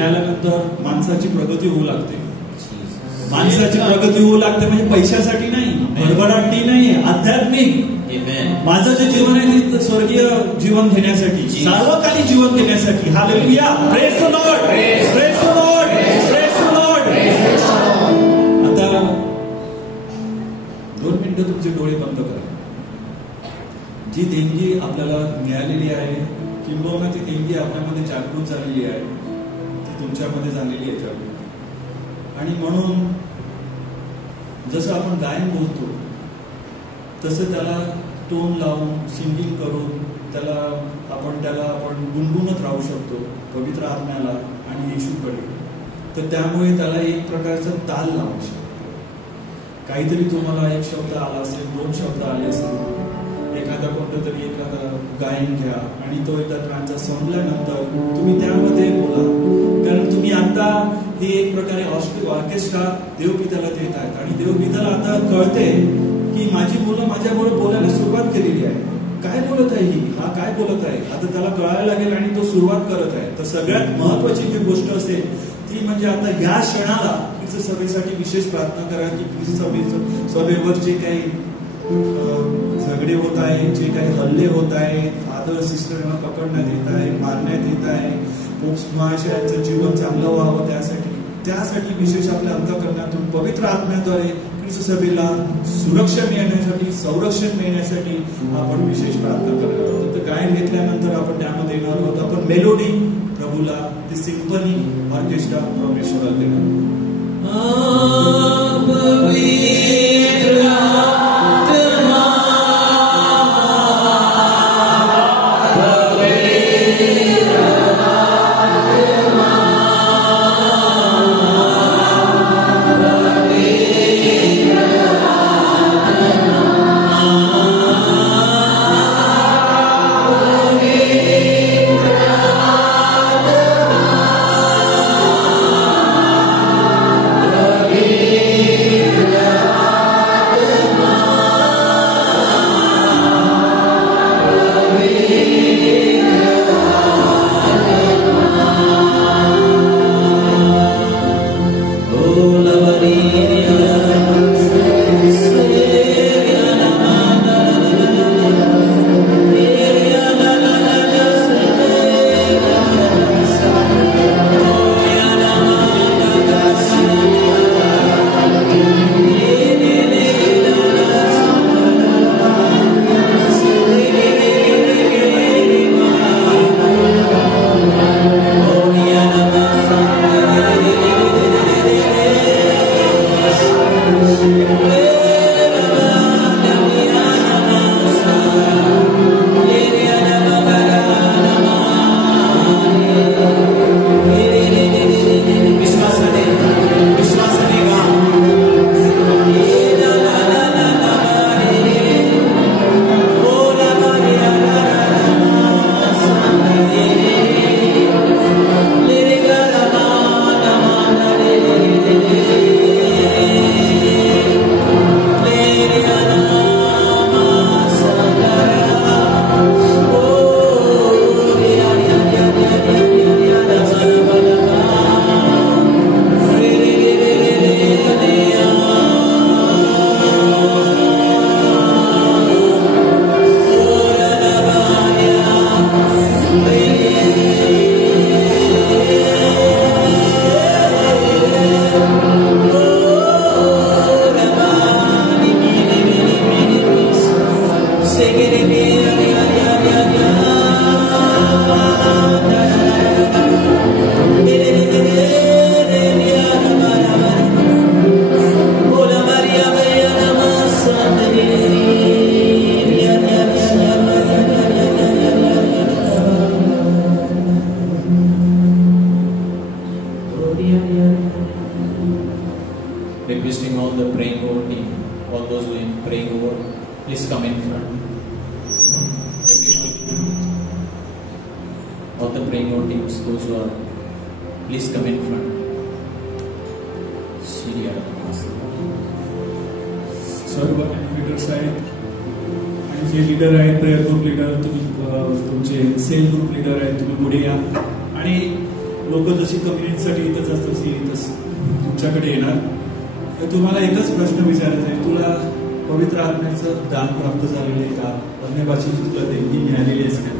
मिळाल्यानंतर माणसाची प्रगती होऊ लागते. माणसाची प्रगती होऊ लागते म्हणजे पैशासाठी नाही, भरभराटी नाही, आध्यात्मिक. माझं जे जीवन आहे ते स्वर्गीय जीवन घेण्यासाठी, सार्वकालिक जीवन घेण्यासाठी. Hallelujah, praise the Lord, praise the Lord, praise the Lord. आता 2 मिनिटं तुमचे डोळे बंद करा. जी देणगी आपल्याला मिळालेली आहे, किंबहुना ती देणगी आपल्यामध्ये जागृत झालेली आहे, ती तुमच्यामध्ये झालेली आहे जागृत. आणि म्हणून जसं आपण गायन बोलतो तसं त्याला टोन लावून, सिंगिंग करून त्याला आपण गुणगुणत राहू शकतो पवित्र आत्म्याला आणि येशूकडे. तर त्यामुळे त्याला एक प्रकारचा ताल लावू शकतो. काहीतरी तुम्हाला एक शब्द आला असेल, 2 शब्द आले असतील, एखादा गायन घ्या आणि तो एकदा ट्रान्सचा संपल्यानंतर तुम्ही त्यामध्ये बोला. कारण तुम्ही आता हे एक प्रकारे ऑर्केस्ट्रा देवपित्याला देत आहेत आणि देवपित्याला आता कळते की माझी मुलं माझ्याबरोबर बोलायला सुरुवात केलेली आहे. काय बोलत आहे ही, हा काय बोलत आहे, आता त्याला कळायला लागेल आणि तो सुरुवात करत आहे. तर सगळ्यात महत्वाची जी गोष्ट असेल ती म्हणजे आता ह्या क्षणाला ख्रिस्त सभेसाठी विशेष प्रार्थना करा की ख्रिस्त सभेवर जे काही झगडे होत आहे, जे काही हल्ले होत आहे, फादर सिस्टरना पकडण्यात येत आहे, मारण्यात येत आहे, महाशयांचं जीवन चांगलं व्हावं त्यासाठी विशेष आपल्या अंतःकरणातून पवित्र आत्म्याद्वारे ख्रिस्त सभेला सुरक्षा मिळण्यासाठी, संरक्षण मिळण्यासाठी आपण विशेष प्रार्थना करणार आहोत. तर गायन घेतल्यानंतर आपण त्यामध्ये येणार आहोत. आपण मेलोडी प्रभूला, ती सिम्फनी ऑर्केस्ट्रा परमेश्वराला देणार. Requesting all the praying over team, all those who are praying over, please come in front. All the praying over teams, those who are, please come in front. सर्व leaders आहेत आणि जे leader आहेत, prayer group leader, तुम्ही तुमचे sale group leader आहेत, तुम्ही पुढे या. आणि लोक जशी कम्युनिटीसाठी इथंच असतात तशी इथंच तुमच्याकडे येणार. तर तुम्हाला एकच प्रश्न विचारायचा आहे, तुला पवित्र आत्म्याचं दान प्राप्त झालेलं आहे का? अन्य भाषेची तुला देणगी मिळालेली असेल,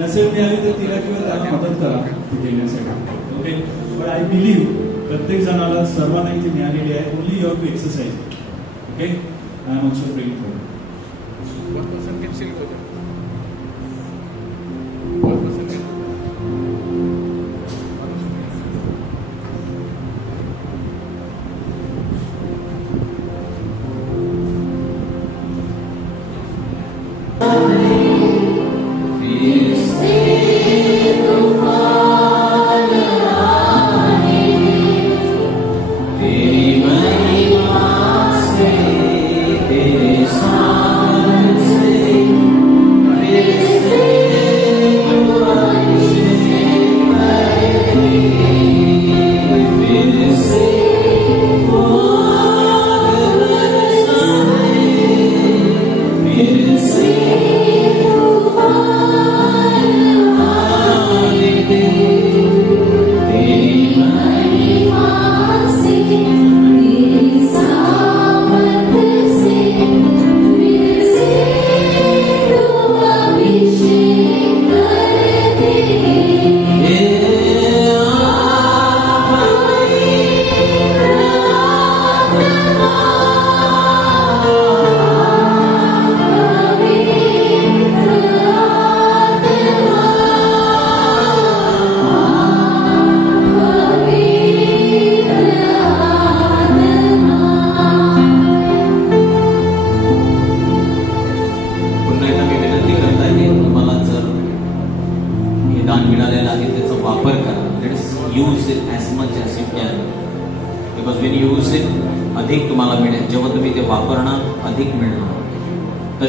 नसेल मिळाली तर तिला किंवा त्याला मदत करा देण्यासाठी. ओके, बट आय बिलीव्ह प्रत्येक जणाला सर्वांना इथे मिळालेली आहे. Only you have to exercise. Okay, I am also praying for you.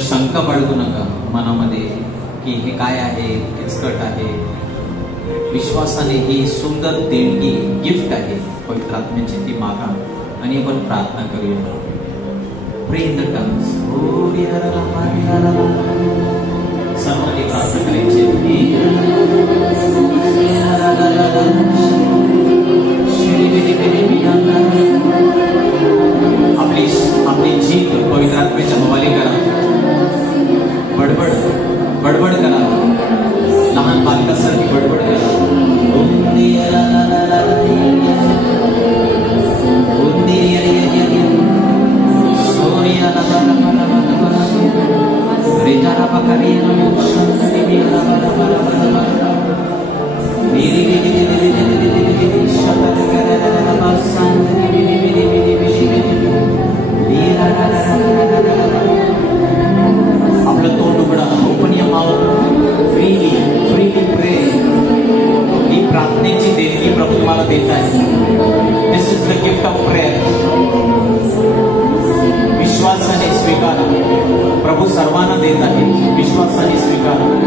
शंका बाळगू नका मनामध्ये की हे काय आहे, किचकट आहे. विश्वासाने ही सुंदर देणगी गिफ्ट आहे पवित्र आत्म्याची, ती मागा आणि आपण प्रार्थना करूया. प्रे इन द टंग्स. सर्वांनी प्रार्थना करायची. आपली जीभ पवित्र आत्म्याच्या हवाली करा. बडबड करा, लहान बालकासारखी बडबड करा. आपलं तोंड उघडा. Open your mouth. फ्रीली प्रे. ही प्रार्थनेची देणगी प्रभू तुम्हाला देत आहे. This is the gift of prayer. विश्वासाने स्वीकारा. प्रभू सर्वांना देत आहे. विश्वासाने स्वीकारा.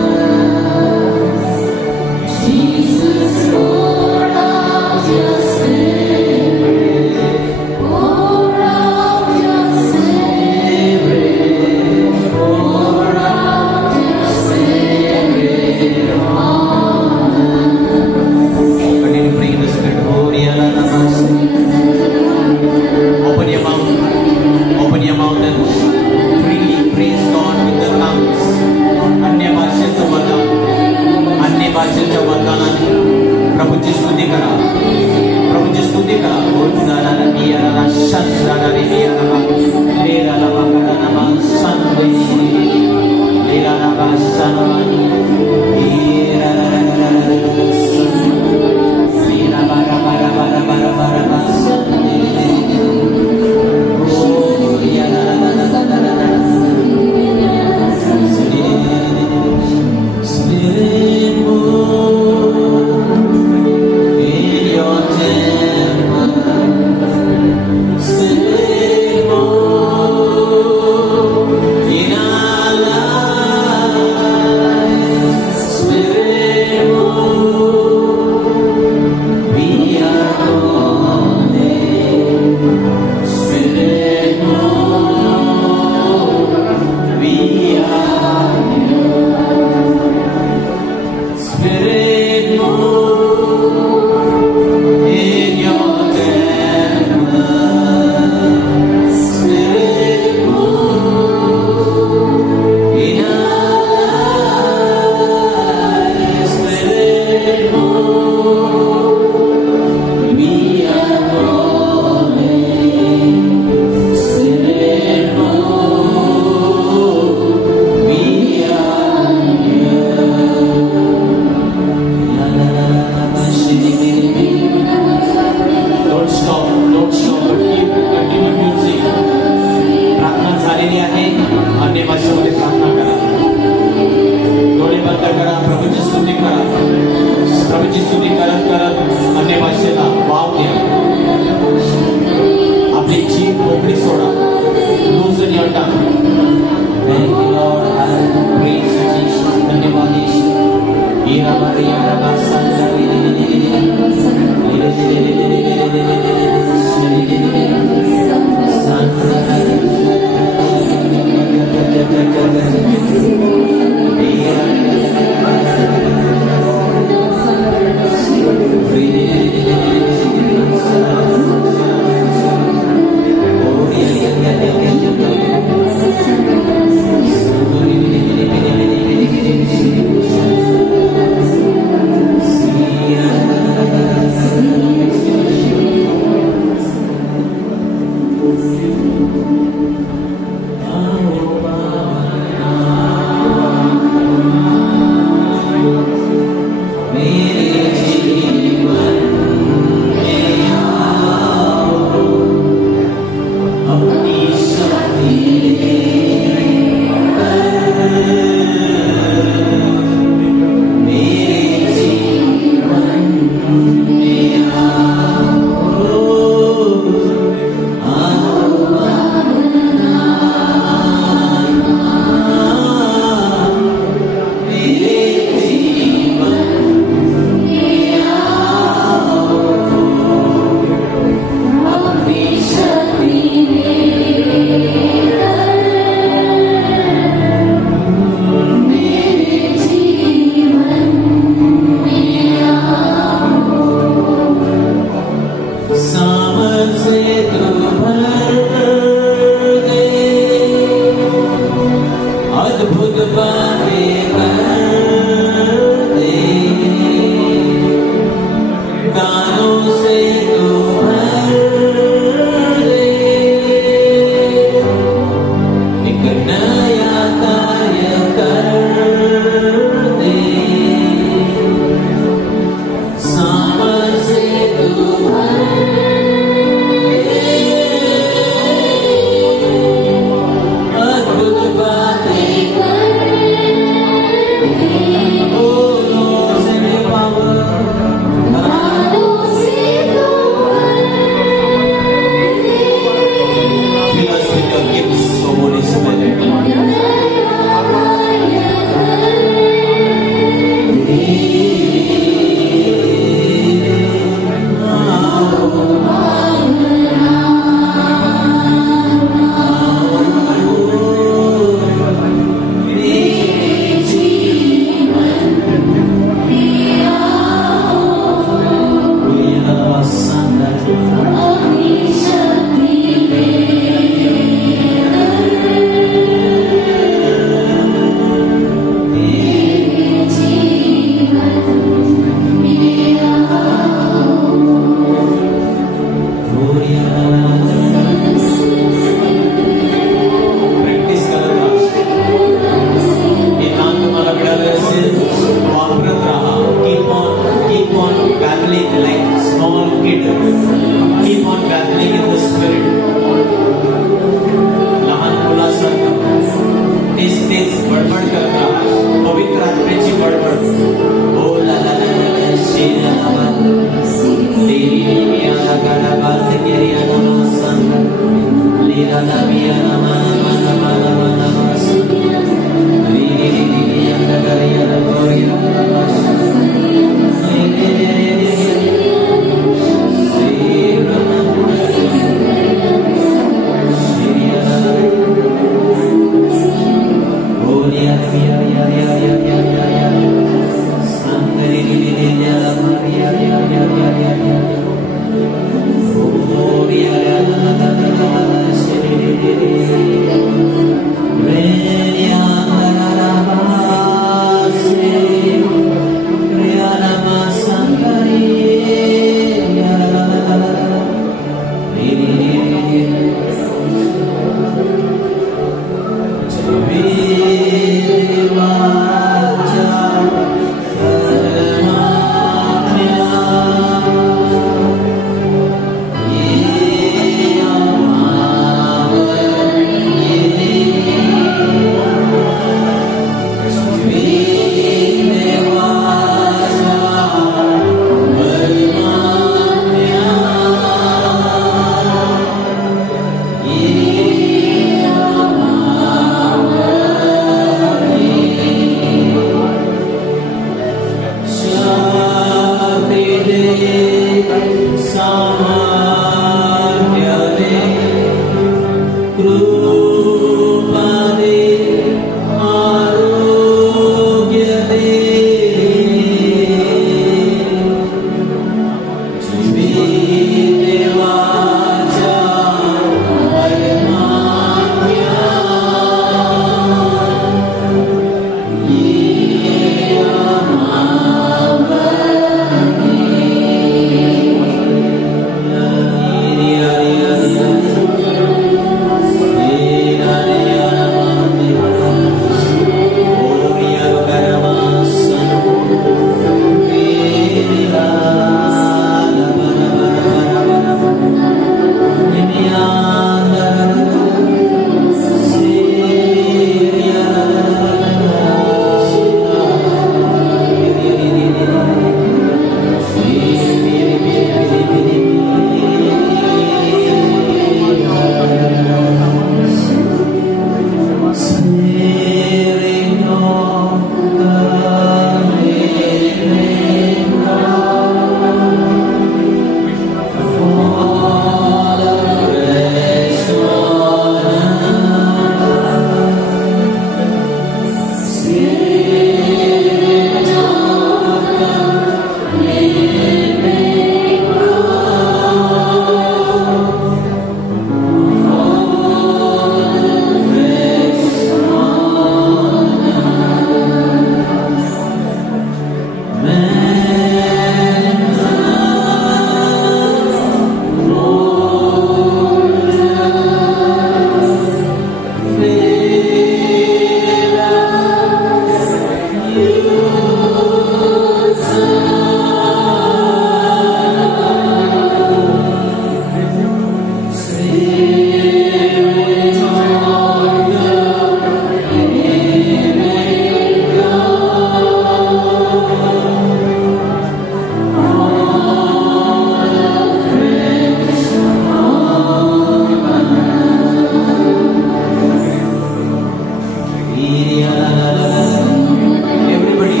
Everybody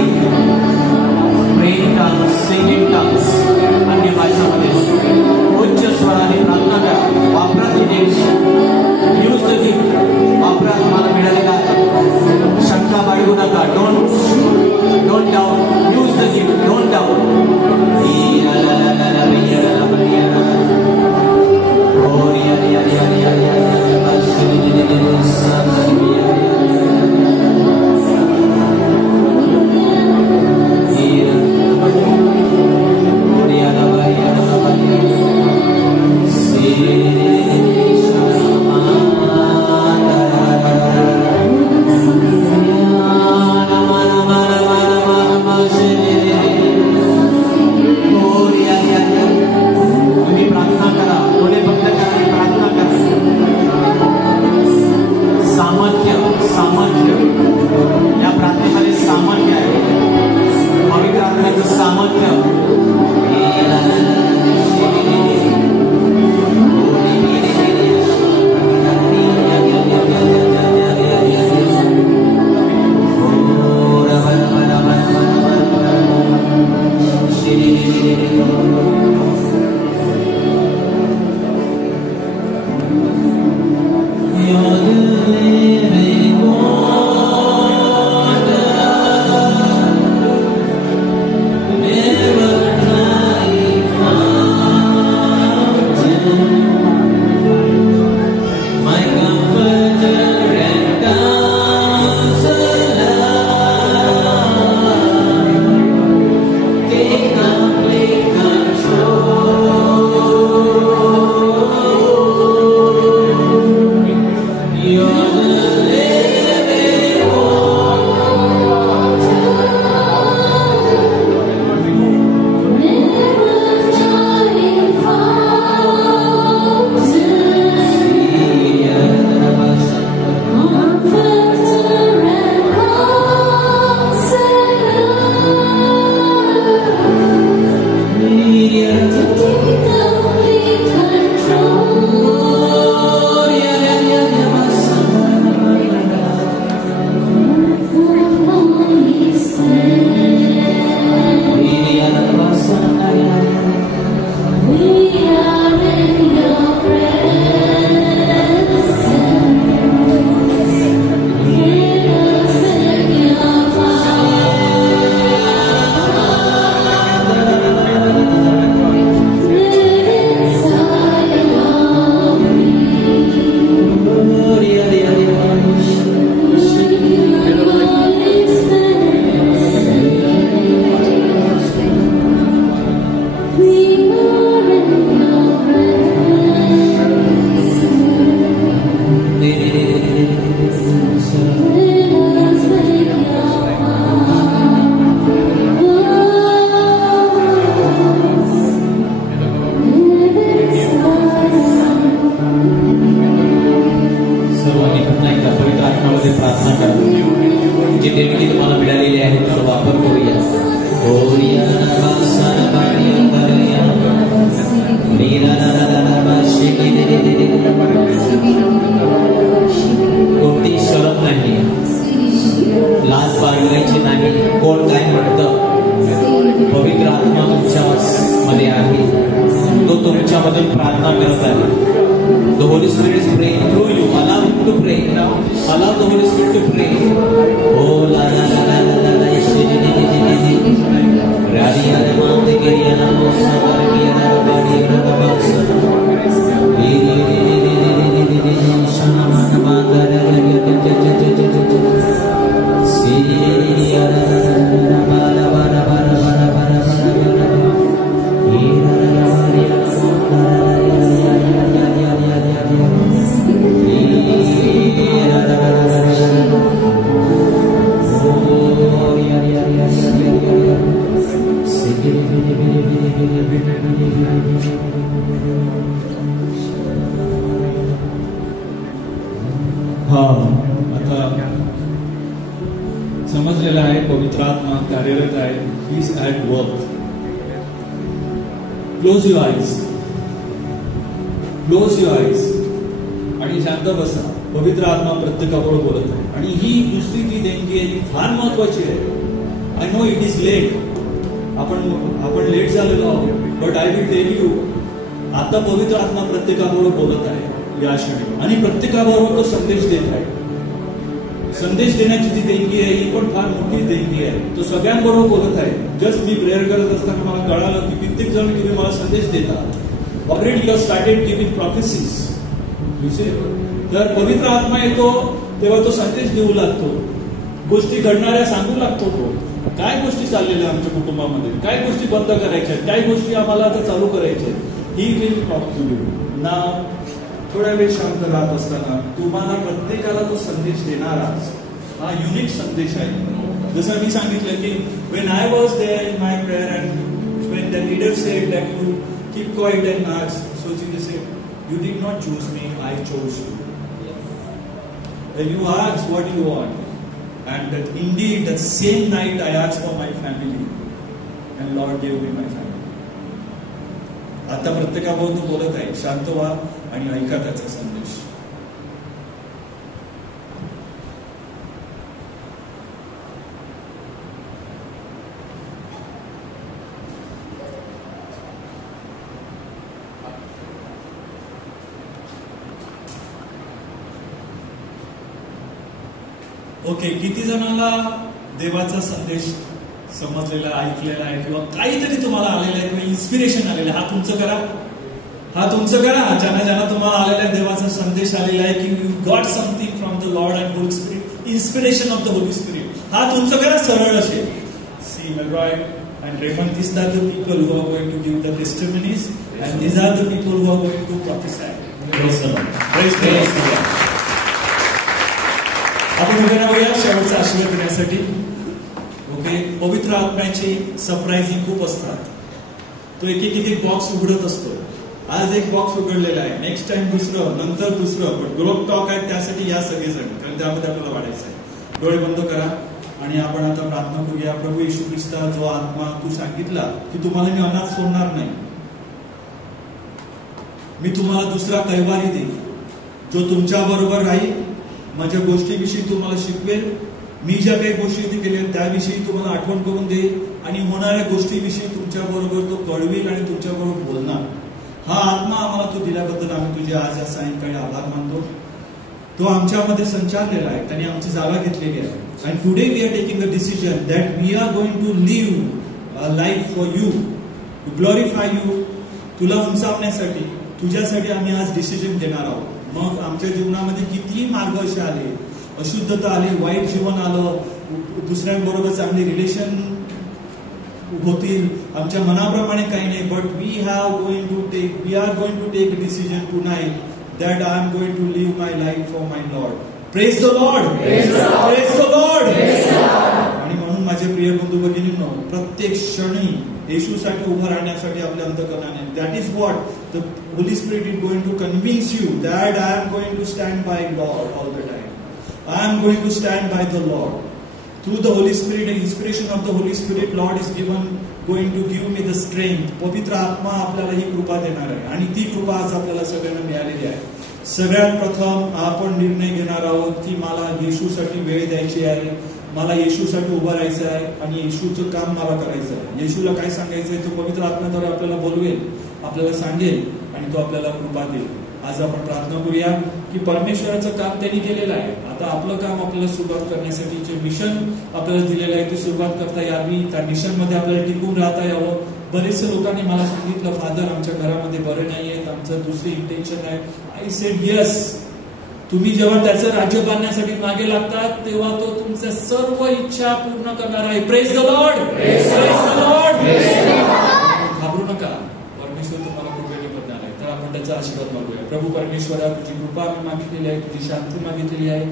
pray in tongues, sing in tongues. अन्य भाषामध्ये उच्च स्वराने प्रार्थना करा. वापरा ती देश. Use the gift. वापरा तुम्हाला मिळालेला आहे. शंका बाळगू नका. Don't doubt. Use the gift. Don't doubt. समजलेला आहे पवित्र आत्मा कार्यरत आहे. He is at work. Close your eyes. आणि शांत बसा. पवित्र आत्मा प्रत्येकाबरोबर बोलत आहे. आणि ही दुसरी महत्वाची आहे. I know it is late, आपण लेट झालेलो आहोत, but I will tell you, आता पवित्र आत्मा प्रत्येकाबरोबर बोलत आहे या क्षणी आणि प्रत्येकाबरोबर तो संदेश देत आहे. संदेश देण्याची जी देणगी आहे ही पण फार मोठी देणगी आहे. तो सगळ्यांबरोबर बोलत आहे. जस्ट मी प्रेयर करत असताना मला कळालं की कित्येक जण तुम्ही मला संदेश देतात. Already you have started giving prophecies. तर पवित्र आत्मा येतो तेव्हा तो संदेश देऊ लागतो, गोष्टी घडणाऱ्या सांगू लागतो. तो काय गोष्टी चाललेल्या आमच्या कुटुंबामध्ये, काय गोष्टी बंद करायच्या, काय गोष्टी आम्हाला आता चालू करायच्या. He will talk to you. ना थोड्या वेळ शांत राहत असताना तुम्हाला प्रत्येकाला तो संदेश देणारा हा युनिक संदेश आहे. जसं मी सांगितलं की when I was there in my prayer and when the leader said that you keep quiet and ask, so Jesus said, you did not choose me, I chose you. When you ask what you want, and that indeed that same night I asked for my family and Lord gave me my family. आता प्रत्येकाबरोबर तो बोलत आहे. शांत व्हा आणि ऐका त्याचा संदेश. ओके, किती जणांना देवाचा संदेश समजलेला, ऐकलेला आहे किंवा काहीतरी तुम्हाला आलेलं आहे किंवा इन्स्पिरेशन आलेलं आहे? हा तुमचं करा, हा तुमचं करा. ज्यांना तुम्हाला आलेला आहे देवाचा संदेश आलेला आहे की you got something from the Lord and holy spirit, inspiration of the holy spirit, हा तुमचं करा सरळ असे. See Melroy and Raymond, these are the people who are going to give the testimonies and these are the people who are going to prophesy. Praise the Lord. Praise the Lord. आपण उभे राहूया शेवटचा आशीर्वाद देण्यासाठी. Okay, पवित्र आत्म्याची surprising खूप असतात. तो एक बॉक्स उघडत असतो. आज एक बॉक्स उघडलेला आहे, नेक्स्ट टाइम दुसरं, नंतर दुसरं. पण ग्रोथ टॉक आहे त्यासाठी या सगळेजण, कारण त्यामध्ये आपल्याला वाढायचं आहे. डोळे बंद करा आणि आपण आता प्रार्थना करूया. प्रभू येशू ख्रिस्ता, जो आत्मा तू सांगितला की तुम्हाला मी अनाथ सोडणार नाही, मी तुम्हाला दुसरा कैवारी देईन जो तुमच्या बरोबर राहील, माझ्या गोष्टीविषयी तुम्हाला शिकवेल, मी ज्या काही गोष्टी केल्या त्याविषयी तुम्हाला आठवण करून देईल आणि होणाऱ्या गोष्टीविषयी तुमच्या बरोबर तो कळवेल आणि तुमच्या बरोबर बोलणार. हा आत्मा आम्हाला तू दिल्याबद्दल आम्ही तुझे आज या सायंकाळी आभार मानतो. तो आमच्यामध्ये संचारलेला आहे, त्याने आमची जागा घेतलेली आहे. And today we are taking the decision that we are going to live a life for you, to glorify you, तुला उंचावण्यासाठी, तुझ्यासाठी आम्ही आज डिसिजन घेणार आहोत. मग आमच्या जीवनामध्ये कितीही मार्ग असे आले, अशुद्धता आली, वाईट जीवन आलं, दुसऱ्यांबरोबर चांगले रिलेशन होतील, आमच्या मनाप्रमाणे काही नाही, but we are going to take a decision tonight that I am going to live my life for my Lord. Praise the Lord. Praise the Lord. आणि म्हणून माझे प्रिय बंधू भगिनींनो, प्रत्येक क्षणी येशूसाठी उभं राहण्यासाठी आपल्या अंतःकरणाने, that is what the Holy Spirit is going to convince you that I am going to stand by Lord all the time. I am going to stand by the Lord. Through the Holy Spirit and inspiration of the Holy Spirit, Lord is going to give me the strength. पवित्र आत्मा आपल्याला ही कृपा देणार आहे आणि ती कृपा आज आपल्याला सगळ्यांना मिळालेली आहे. सगळ्यात प्रथम आपण निर्णय घेणार आहोत की मला येशूसाठी वेळ द्यायची आहे, मला येशूसाठी उभं राहायचं आहे आणि येशूचं काम मला करायचं आहे. येशूला काय सांगायचंय तो पवित्र आत्म्याद्वारे आपल्याला बोलवेल, आपल्याला सांगेल आणि तो आपल्याला कृपा देईल. आज आपण प्रार्थना करूया की परमेश्वराचं काम त्यांनी केलेलं आहे. आता आपलं काम आपल्याला सुरुवात करण्यासाठी जे मिशन आपल्याला दिलेलं आहे ते सुरुवात करता यावी, त्या मिशन मध्ये आपल्याला टिकून राहता यावं. बरेचसे लोकांनी मला सांगितलं, फादर आमच्या घरामध्ये बरे नाहीयेत, आमचं दुसरी इंटेन्शन आहे. आय सेड येस, तुम्ही जेव्हा त्याचं राज्य बांधण्यासाठी मागे लागतात तेव्हा तो तुमच्या सर्व इच्छा पूर्ण करणार आहे. Praise the Lord. Praise the Lord. घाबरू नका, परमेश्वर तुम्हाला कृपेने करणार आहे. तर आपण त्याचा आशीर्वाद मागूया. प्रभू परमेश्वरा, तुझी कृपा आम्ही मागितलेली आहे, तुझी शांती मागितलेली आहे,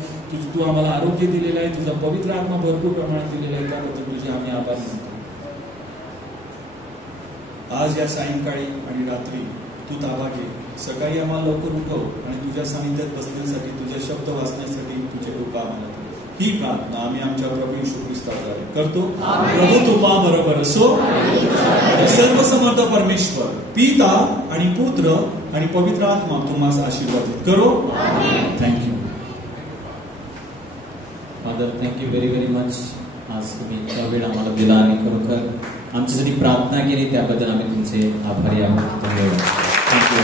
तू आम्हाला आरोग्य दिलेलं आहे, तुझा पवित्र आत्मा भरपूर प्रमाणात दिलेला आहे, त्याबद्दल तुझे आम्ही आभार मानतो. आज या सायंकाळी आणि रात्री तू ताबा घे. सकाळी आम्हाला लवकर उठव आणि तुझ्या सानिध्यात बसण्यासाठी, तुझे शब्द वाचण्यासाठी तुझे कृपा आम्हाला दे. ही प्रार्थना आम्ही आमच्या प्रभू येशू ख्रिस्ताद्वारे करतो. प्रभू तुम्हा बरोबर असो. आणि सर्वसमर्थ परमेश्वर पिता आणि पुत्र आणि पवित्र आत्मा तुम्हाला आशीर्वादित करो. Thank you father. Thank you very very much आज तुम्ही इतका वेळ आम्हाला दिला आणि खरोखर आमच्यासाठी प्रार्थना केली त्याबद्दल आम्ही तुमचे आभारी आहोत. धन्यवाद. थँक्यू.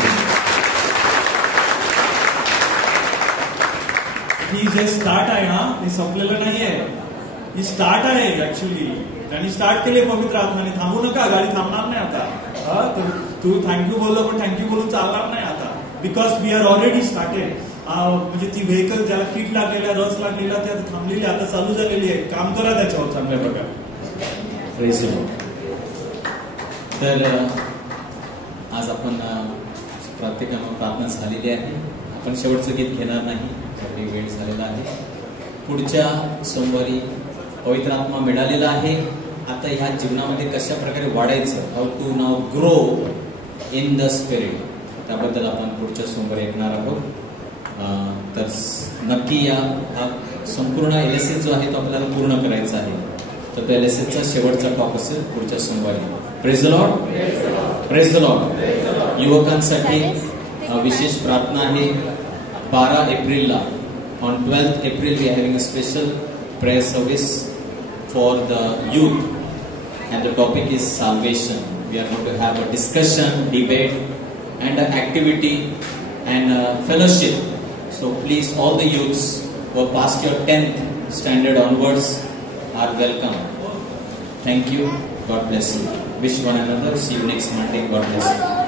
ही जे स्टार्ट आहे ना हे संपलेलं नाहीये. ही स्टार्ट आहे ऍक्च्युली. त्यांनी स्टार्ट केले पवित्र आत्म्याने. थांबू नका, गाडी थांबणार नाही आता. तू थँक्यू बोललो पण थँक्यू बोलून चालणार नाही आता. Because we are already started. म्हणजे ती व्हेकल ज्याला किट लागलेला, रस लागलेला, त्या थांबलेली आता चालू झालेली आहे. काम करा त्याच्यावर चांगल्या प्रकारे. तर आज आपण प्रत्येकानं प्रार्थना झालेली आहे. आपण शेवटचं गीत घेणार नाही, आपली वेळ झालेला आहे. पुढच्या सोमवारी पवित्र आत्मा मिळालेला आहे. आता ह्या जीवनामध्ये कशा प्रकारे वाढायचं, how to now grow in the spirit, त्याबद्दल आपण पुढच्या सोमवारी ऐकणार आहोत. तर नक्की हा संपूर्ण LSS जो आहे तो आपल्याला पूर्ण करायचा आहे. तर तो LSSचा शेवटचा टॉक असेल पुढच्या सोमवारी. Praise the Lord. Praise the Lord. युवकांसाठी विशेष प्रार्थना आहे 12 एप्रिलला. On 12th April we are having a special prayer service for the youth and the topic is salvation. We are going to have a discussion, debate and an activity and a fellowship. So please all the youths who are past your 10th standard onwards are welcome. Thank you. God bless you. Wish one another. See you next Monday. God bless you.